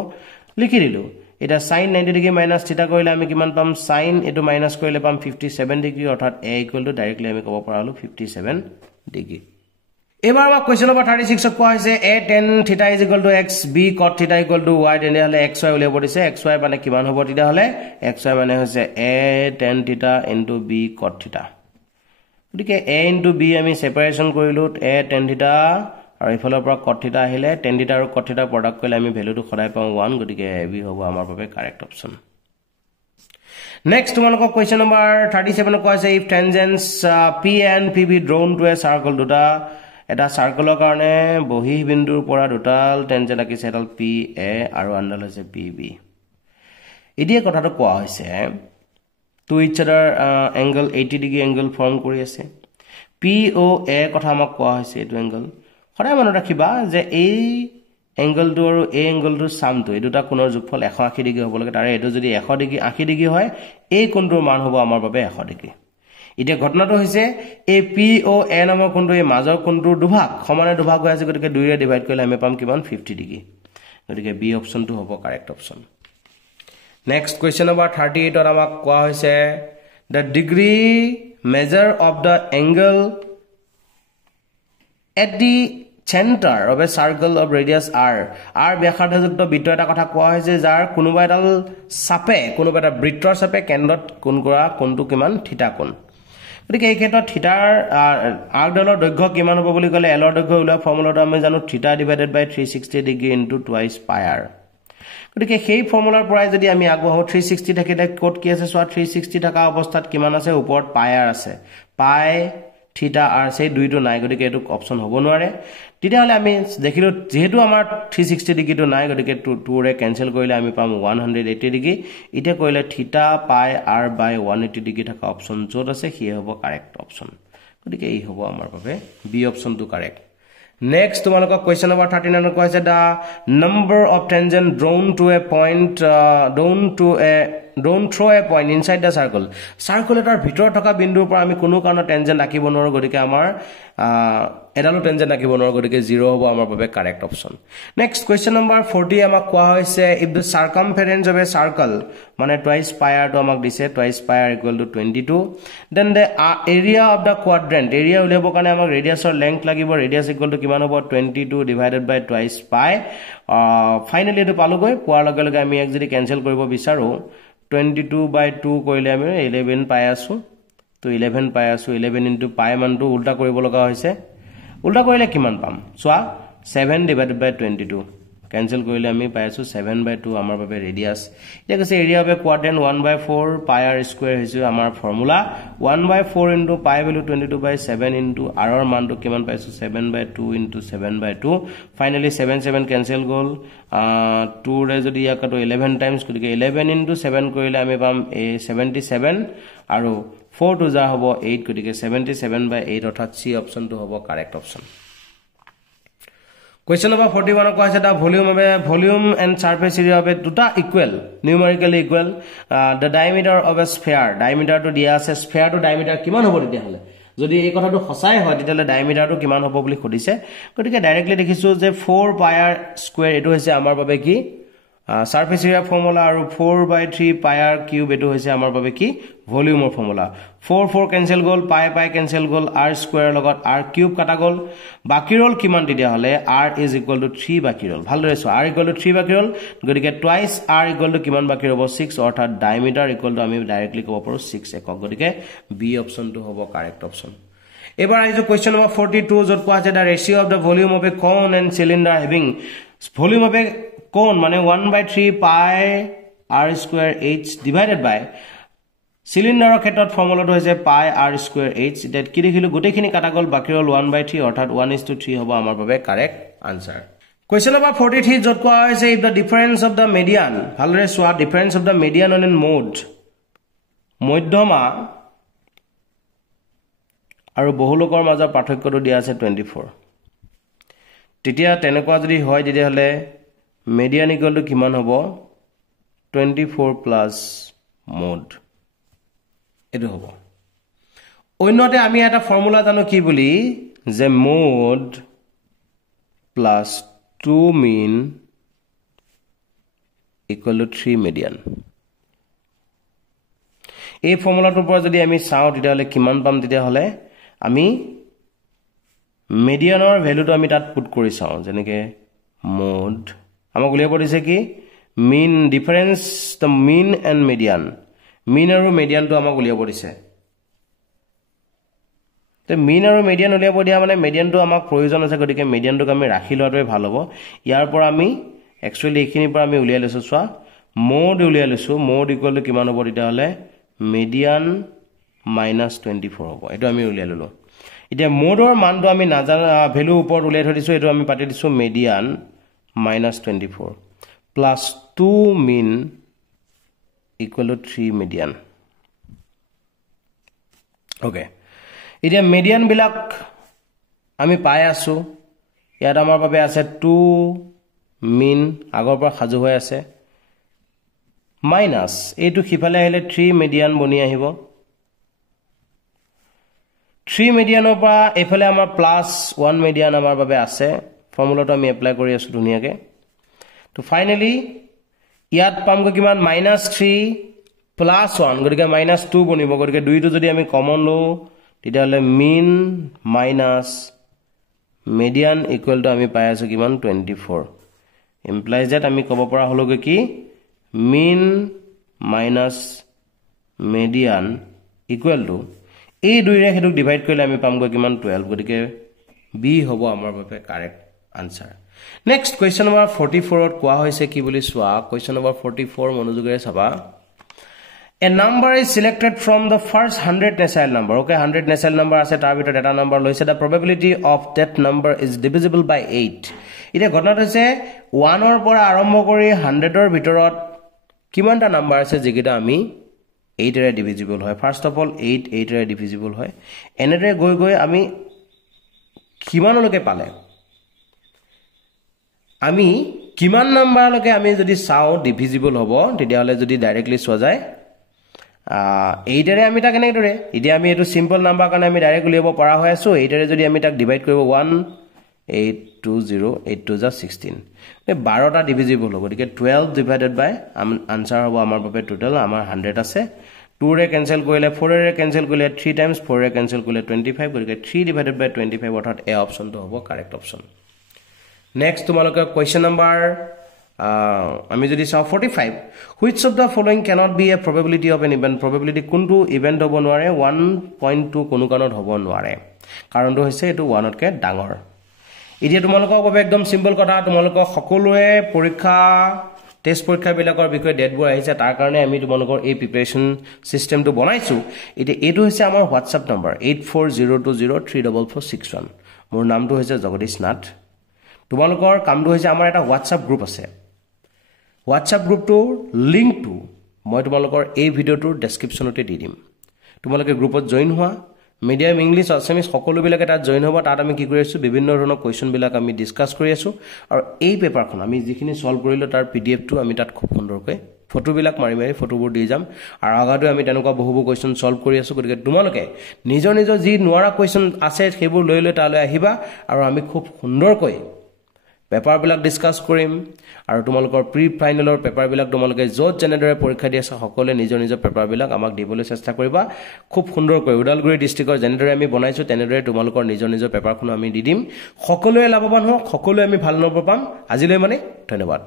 লিখি দিলো এটা sin 90 ডিগ্ৰী মাইনাস থিটা কৰিলে আমি কিমান পাম sin এটো মাইনাস কৰিলে পাম 57 ডিগ্ৰী অৰ্থাৎ a = ডাইৰেক্টলি আমি ক'ব পৰা হলো 57 ডিগ্ৰী এবাৰ আমাৰ কোৱেশ্চন নম্বৰ 36 ত কোৱা হৈছে a tan theta = x b cot theta = y তেনে হলে xy উলিয়াব দিছে xy মানে কিমান হ'ব তিতা হলে xy মানে হৈছে a tan theta * b cot theta গতিকে a * b আমি সেপাৰেশন কৰিলো a tan theta আৰু ইফালৰ পৰা cot theta আহিলে tan theta আৰু cot theta প্ৰডাক্ট কৰিলে আমি ভ্যালুটো খৰাই পাওঁ 1 গতিকে ab হ'ব আমাৰ বাবে কাৰেক্ট অপচন নেক্সট তোমালোকৰ কোৱেশ্চন নম্বৰ 37 কোৱা হৈছে if tangents p and p be drawn to a circle দুটা এটা সাৰ্কেলৰ কাৰণে বহি বিন্দুৰ পৰা দুটাল টেনজেন্ট আকিছে এডাল পি এ আৰু আনডাল হৈছে পি বি এতিয়া কথাটো কোৱা হৈছে টু ইচ আদাৰ এংগল 80 ডিগ্ৰী এংগল ফৰ্ম কৰি আছে পি ও এ কথা আমাক কোৱা হৈছে এটো এংগল সদায় মনত ৰাখিবা যে এই এংগলটো আৰু এই এংগলটোৰ সামটো এই দুটা কোণৰ যোগফল 180 ডিগ্ৰী হ'ব লাগে তাৰে এটো যদি 100 ডিগ্ৰী 80 ডিগ্ৰী হয় এই কোণটোৰ মান হ'ব আমাৰ বাবে 100 ডিগ্ৰী এতিয়া ঘটনাটো হৈছে এই পি ও এ নামৰ কোণটো এই মাজৰ কোণটোৰ দুভাগ সমানে দুভাগ হৈ আছে গতিকে 2 ৰে ডিভাইড কৰিলে আমি পাম কিমান 50 ডিগ্ৰী গতিকে বি অপচনটো হ'ব correct option next question number 38 ত আমাক কোৱা হৈছে the degree measure of the angle at the center of a circle of radius r ব্যাসাৰ্ধযুক্ত বৃত্ত এটা কথা কোৱা হৈছে যাৰ কোনোবা এডাল চাপে কোনোবা এটা বৃত্তৰ চাপে কেন্দ্ৰত কোণ কৰা কোণটো কিমান থিতা কোণ গতিকে এই ক্ষেত্ৰত থিতাৰ আৰ্কডালৰ দৈৰ্ঘ্য কিমান হ'ব বুলি ক'লে এলৰ দৈৰ্ঘ্য উলোৱা ফৰ্মুলাটো আমি জানো থিতা ডিভাইডেড বাই 360 ডিগ্ৰী ইনটু টুৱাইস পাই r গতিকে সেই ফৰ্মুলাৰ পৰাই যদি আমি আগবঢ়ো 360 থাকিলে কোড কি আছে সোৱা 360 থকা অৱস্থাত কিমান আছে ওপৰত পাই r আছে পাই থিতা r সেই দুইটো নাই গতিকে এটো অপচন হ'ব নোৱাৰে তেতিয়া হলে আমি দেখিলো যেহেতু আমাৰ 360 ডিগ্ৰীটো নাই গতিকে 2 ৰে ক্যান্সেল কৰিলে আমি পাম 180 ডিগ্ৰী ইতে কৰিলে থিতা পাই r বাই 180 ডিগ্ৰী থকা অপচন যত আছে হিয়ে হ'ব কাৰেক্ট অপচন গতিকে এই হ'ব আমাৰ বাবে বি অপচনটো correct Next, tomorrow question number 39 question the number of tangent drawn to a point drawn through a point inside the circle. Circle etar bhitor thoka bindur por ami kono karone tangent akibo noro gotike amar edalu tangent akibo noro gotike 0 hobo amar babe correct option. Next question number 40 amak koa hoise if the circumference of a circle mane twice pi r to amak dise twice pi r equal to 22 then the area of the quadrant area ulebo kane amak radius or length lagibo radius equal to kiman hobo 22 divided by twice pi finally etu palugoi poar lage lage ami ek jodi cancel koribo bicharu 22 by 2 koile ami 11 pai asu to 11 pai asu 11 into pi man to ulta koribo laga hoise ulta korile kiman pam soa 7 divided by 22 cancel korile ami pai asu 7 by 2 amar babe radius eta kase area of a quadrant 1 by 4 pi r square hisu amar formula 1 by 4 into pi value 22 by 7 into r or man to kiman pai asu 7 by 2 into 7 by 2 finally 7 cancel gol 2 re jodi yakato 11 times kodike 11 into 7 korile ami pam 77 aru 4 to ja hobo 8 kodike 77 by 8 orthat c option to hobo correct option Question number 41 ko ase da volume and surface area of a duta equal numerically equal the diameter of a sphere diameter to dia ase sphere to diameter kiman hobo dia hole যদি এই কথাটো হসাই হয় তেতিয়ালে ডায়ামিটাৰটো কিমান হ'ব বুলি খুদিছে গতিকে directly দেখিছো যে 4 pi r স্কয়াৰ এটো হৈছে আমাৰ বাবে কি surface area formula R 4 by 3 pi r cube এটো হৈছে আমাৰ বাবে কি ভলিউমৰ ফৰ্মুলা 4 ক্যান্সেল গল pi ক্যান্সেল গল r স্কয়াৰ লগত r কিউব কাটা গল বাকি রল কিমান দিয়া হলে r is equal to 3 বাকি রল ভাল ধৰেছো r equal to 3 বাকি ৰল গতিকে টুৱাইস r equal to কিমান বাকি হ'ব 6 অৰ্থাৎ ডায়ামিটাৰ equal to আমি ডাইৰেক্টলি ক'ব পাৰো 6 একক গতিকে বি অপচন টো হ'ব কাৰেক্ট অপচন এবাৰ আহিছো কোৱেশ্চন নম্বৰ 42 যত কোৱা আছে দা ৰেশিও অফ দা ভলিউম অফ এ কোন এণ্ড সিলিন্ডাৰ হেভিং ভলিউম অফ এ কোন মানে 1/3 পাই r স্কয়াৰ h ডিভাইডেড বাই সিলিন্ডাৰৰ ক্ষেত্ৰত ফৰ্মুলাটো হৈছে পাই r স্কয়াৰ h এটা কি দেখিলো গোটেইখিনি কাটা গল বাকি হল 1/3 অৰ্থাৎ 1:3 হ'ব আমাৰ বাবে correct answer Question number 43 jot ko hoise if the difference of the median bhalore swa difference of the median on a mode moddhoma aru bohulokor major parthokyo to dia ase 24 titia tenekwa jodi hoy dide hole median equal to kiman hobo 24 plus mode edu hobo oinote ami eta formula jano ki boli je mode plus 2 mean equal to 3 median এই ফৰ্মুলাটোৰ পৰা যদি আমি চাও তেতিয়ালে কিমান পাম তেতিয়াহলে আমি মিডিয়ানৰ ভ্যালুটো আমি তাত পুট কৰি চাও যেনেকে মোড আমাক উলিয়াব দিছে কি mean difference the mean and median mean আৰু মিডিয়ানটো আমাক উলিয়াব দিছে তে মিন আৰু মিডিয়ান উলিয়াব দিয়া মানে মিডিয়ানটো আমাক প্ৰয়োজন আছে গতিকে মিডিয়ানটোক আমি ৰাখি লোৱাটোৱে ভাল হ'ব ইয়াৰ পৰা আমি একচুয়ালি এইখিনি পৰা আমি উলিয়াই লৈছো সোৱা মোড উলিয়াই লৈছো মোড ইকুৱেল টু কিমান হ'ব তেতিয়াহলে মিডিয়ান minus 24 হ'ব এটো আমি উলিয়াই ললো এতিয়া মোডৰ মানটো আমি নাজানা ভ্যালু ওপৰত উলিয়াই থৈছো এটো আমি পাতি দিছো median minus 24 plus 2 mean equal to 3 median okay এতিয়া মিডিয়ান বিলাক আমি পাই আছো ইয়াত আমাৰ বাবে আছে 2 মিন আগৰ পৰা খাজু হৈ আছে মাইনাস এইটো খিফালে আহিলে 3 মিডিয়ান বনি আহিব 3 মিডিয়ানৰ পৰা এফালে আমাৰ প্লাস 1 মিডিয়ান আমাৰ বাবে আছে ফৰ্মুলাটো আমি এপ্লাই কৰি আছো ধুনিয়াকে তো ফাইনালি ইয়াত পামগৈ কিমান -3 প্লাস 1 গতিকে -2 বনিব গতিকে দুইটো যদি আমি কমন লও তেতিয়াহলে মিন মাইনাস মিডিয়ান ইকুৱেল টু আমি পাই আছো কিমান 24 ইমপ্লাইজ দ্যাট আমি কব পৰা হলগে কি মিন মাইনাস মিডিয়ান ইকুৱেল টু এই দুইৰে হেতুক ডিভাইড কৰিলে আমি পামগৈ কিমান 12 গতিকে বি হ'ব আমাৰ বাবে correct answer next question number 44 ত কোৱা হৈছে কি বুলি সোৱা কোৱেশ্চন নম্বৰ 44 মনোযোগেৰে চাবা A number is selected from the first 100 natural number. Okay, 100 natural number ase tar bitor data number loise the probability of that number is divisible by 8. Ite ghotna hoise 1 or pora arambho kori 100 or bitorot kiman ta number ase jegita ami 8 ere divisible hoy. First of all 8 ere divisible hoy. Enere goi ami kiman loke pale. Ami kiman number loke ami jodi sao divisible hobo tetiahole jodi directly soa jay এইটারে আমি তা কেনে ধৰে ইদি আমি এটো simple number কাৰণে আমি direct উলিয়াব পৰা হৈ আছো এইটাৰে যদি আমি তাক ডিভাইড কৰিব 1820 8 2 16 এ 12টা ডিভিজিবল হ'ব গতিকে 12 ডিভাইডেড বাই আনসাৰ হ'ব আমাৰ বাবে টোটাল আমাৰ 100 আছে 2 ৰে ক্যান্সেল কৰিলে 4 ৰে ক্যান্সেল কৰিলে 3 টাইমস 4 ৰে ক্যান্সেল কৰিলে 25 গতিকে 3 ডিভাইডেড বাই 25 অৰ্থাৎ এ অপচনটো হ'ব কাৰেক্ট অপচন নেক্সট তোমালোকৰ কোৱেশ্চন নাম্বাৰ আমি যদি চাও 45 which of the following cannot be a probability of an event probability কোনটো ইভেন্ট হ'ব নোৱাৰে 1.2 কোনো কাৰণত হ'ব নোৱাৰে কাৰণটো হৈছে এটো 1 তকে ডাঙৰ এতিয়া তোমালোকৰ বাবে একদম সিম্পল কথা তোমালোকৰ সকলোৱে পৰীক্ষা টেষ্ট পৰীক্ষা বিলাকৰ বিষয়ে ডেটবোৰ আহিছে তাৰ কাৰণে আমি তোমালোকৰ এই প্ৰিপাৰেচন সিস্টেমটো বনাইছো এতিয়া এটো হৈছে আমাৰ WhatsApp নম্বৰ 8402034461 মোৰ নামটো হৈছে জগদীশ নাথ তোমালোকৰ কামটো হৈছে আমাৰ এটা WhatsApp গ্ৰুপ আছে WhatsApp গ্ৰুপটো লিংক টু মই তোমালোকৰ এই ভিডিওটোৰ ডেসক্ৰিপচনতে দি দিম তোমালোকে গ্ৰুপত জয়েন হোৱা মিডিয়াম ইংলিশ আসামিজ সকলো বিলাকে তাত জয়েন হ'ব তাত আমি কি কৰি আছো বিভিন্ন ধৰণৰ কোৱেশ্চন বিলাক আমি ডিসকাস কৰি আছো আৰু এই পেপাৰখন আমি যিখিনি সলভ কৰিলো তাৰ PDF টো আমি তাত খুব সুন্দৰকৈ ফটো বিলাক মাৰি মাৰি ফটোবোৰ দি যাম আৰু আগাটো আমি তেনেকুৱা বহু কোৱেশ্চন সলভ কৰি আছো গতিকে তোমালোকে নিজৰ নিজৰ যি নোৱাৰা কোৱেশ্চন আছে সেইবোৰ লৈ লৈ তালৈ আহিবা আৰু আমি খুব সুন্দৰকৈ পেপাৰ বিলাক ডিসকাস কৰিম আৰু তোমালোকৰ প্ৰি ফাইনেলৰ পেপাৰ বিলাক তোমালোকে যত জেনেদৰে পৰীক্ষা দি আছে সকলে নিজৰ নিজৰ পেপাৰ বিলাক আমাক দিবলৈ চেষ্টা কৰিবা খুব সুন্দৰকৈ উদালগুৰি ডিস্ট্ৰিক্টৰ জেনেদৰে আমি বনাইছো তেনেদৰে তোমালোকৰ নিজৰ নিজৰ পেপাৰখন আমি দি দিম সকলোৱে লাভৱান হওক সকলোৱে আমি ভাল নম্বৰ পাম আজিলৈ মানে ধন্যবাদ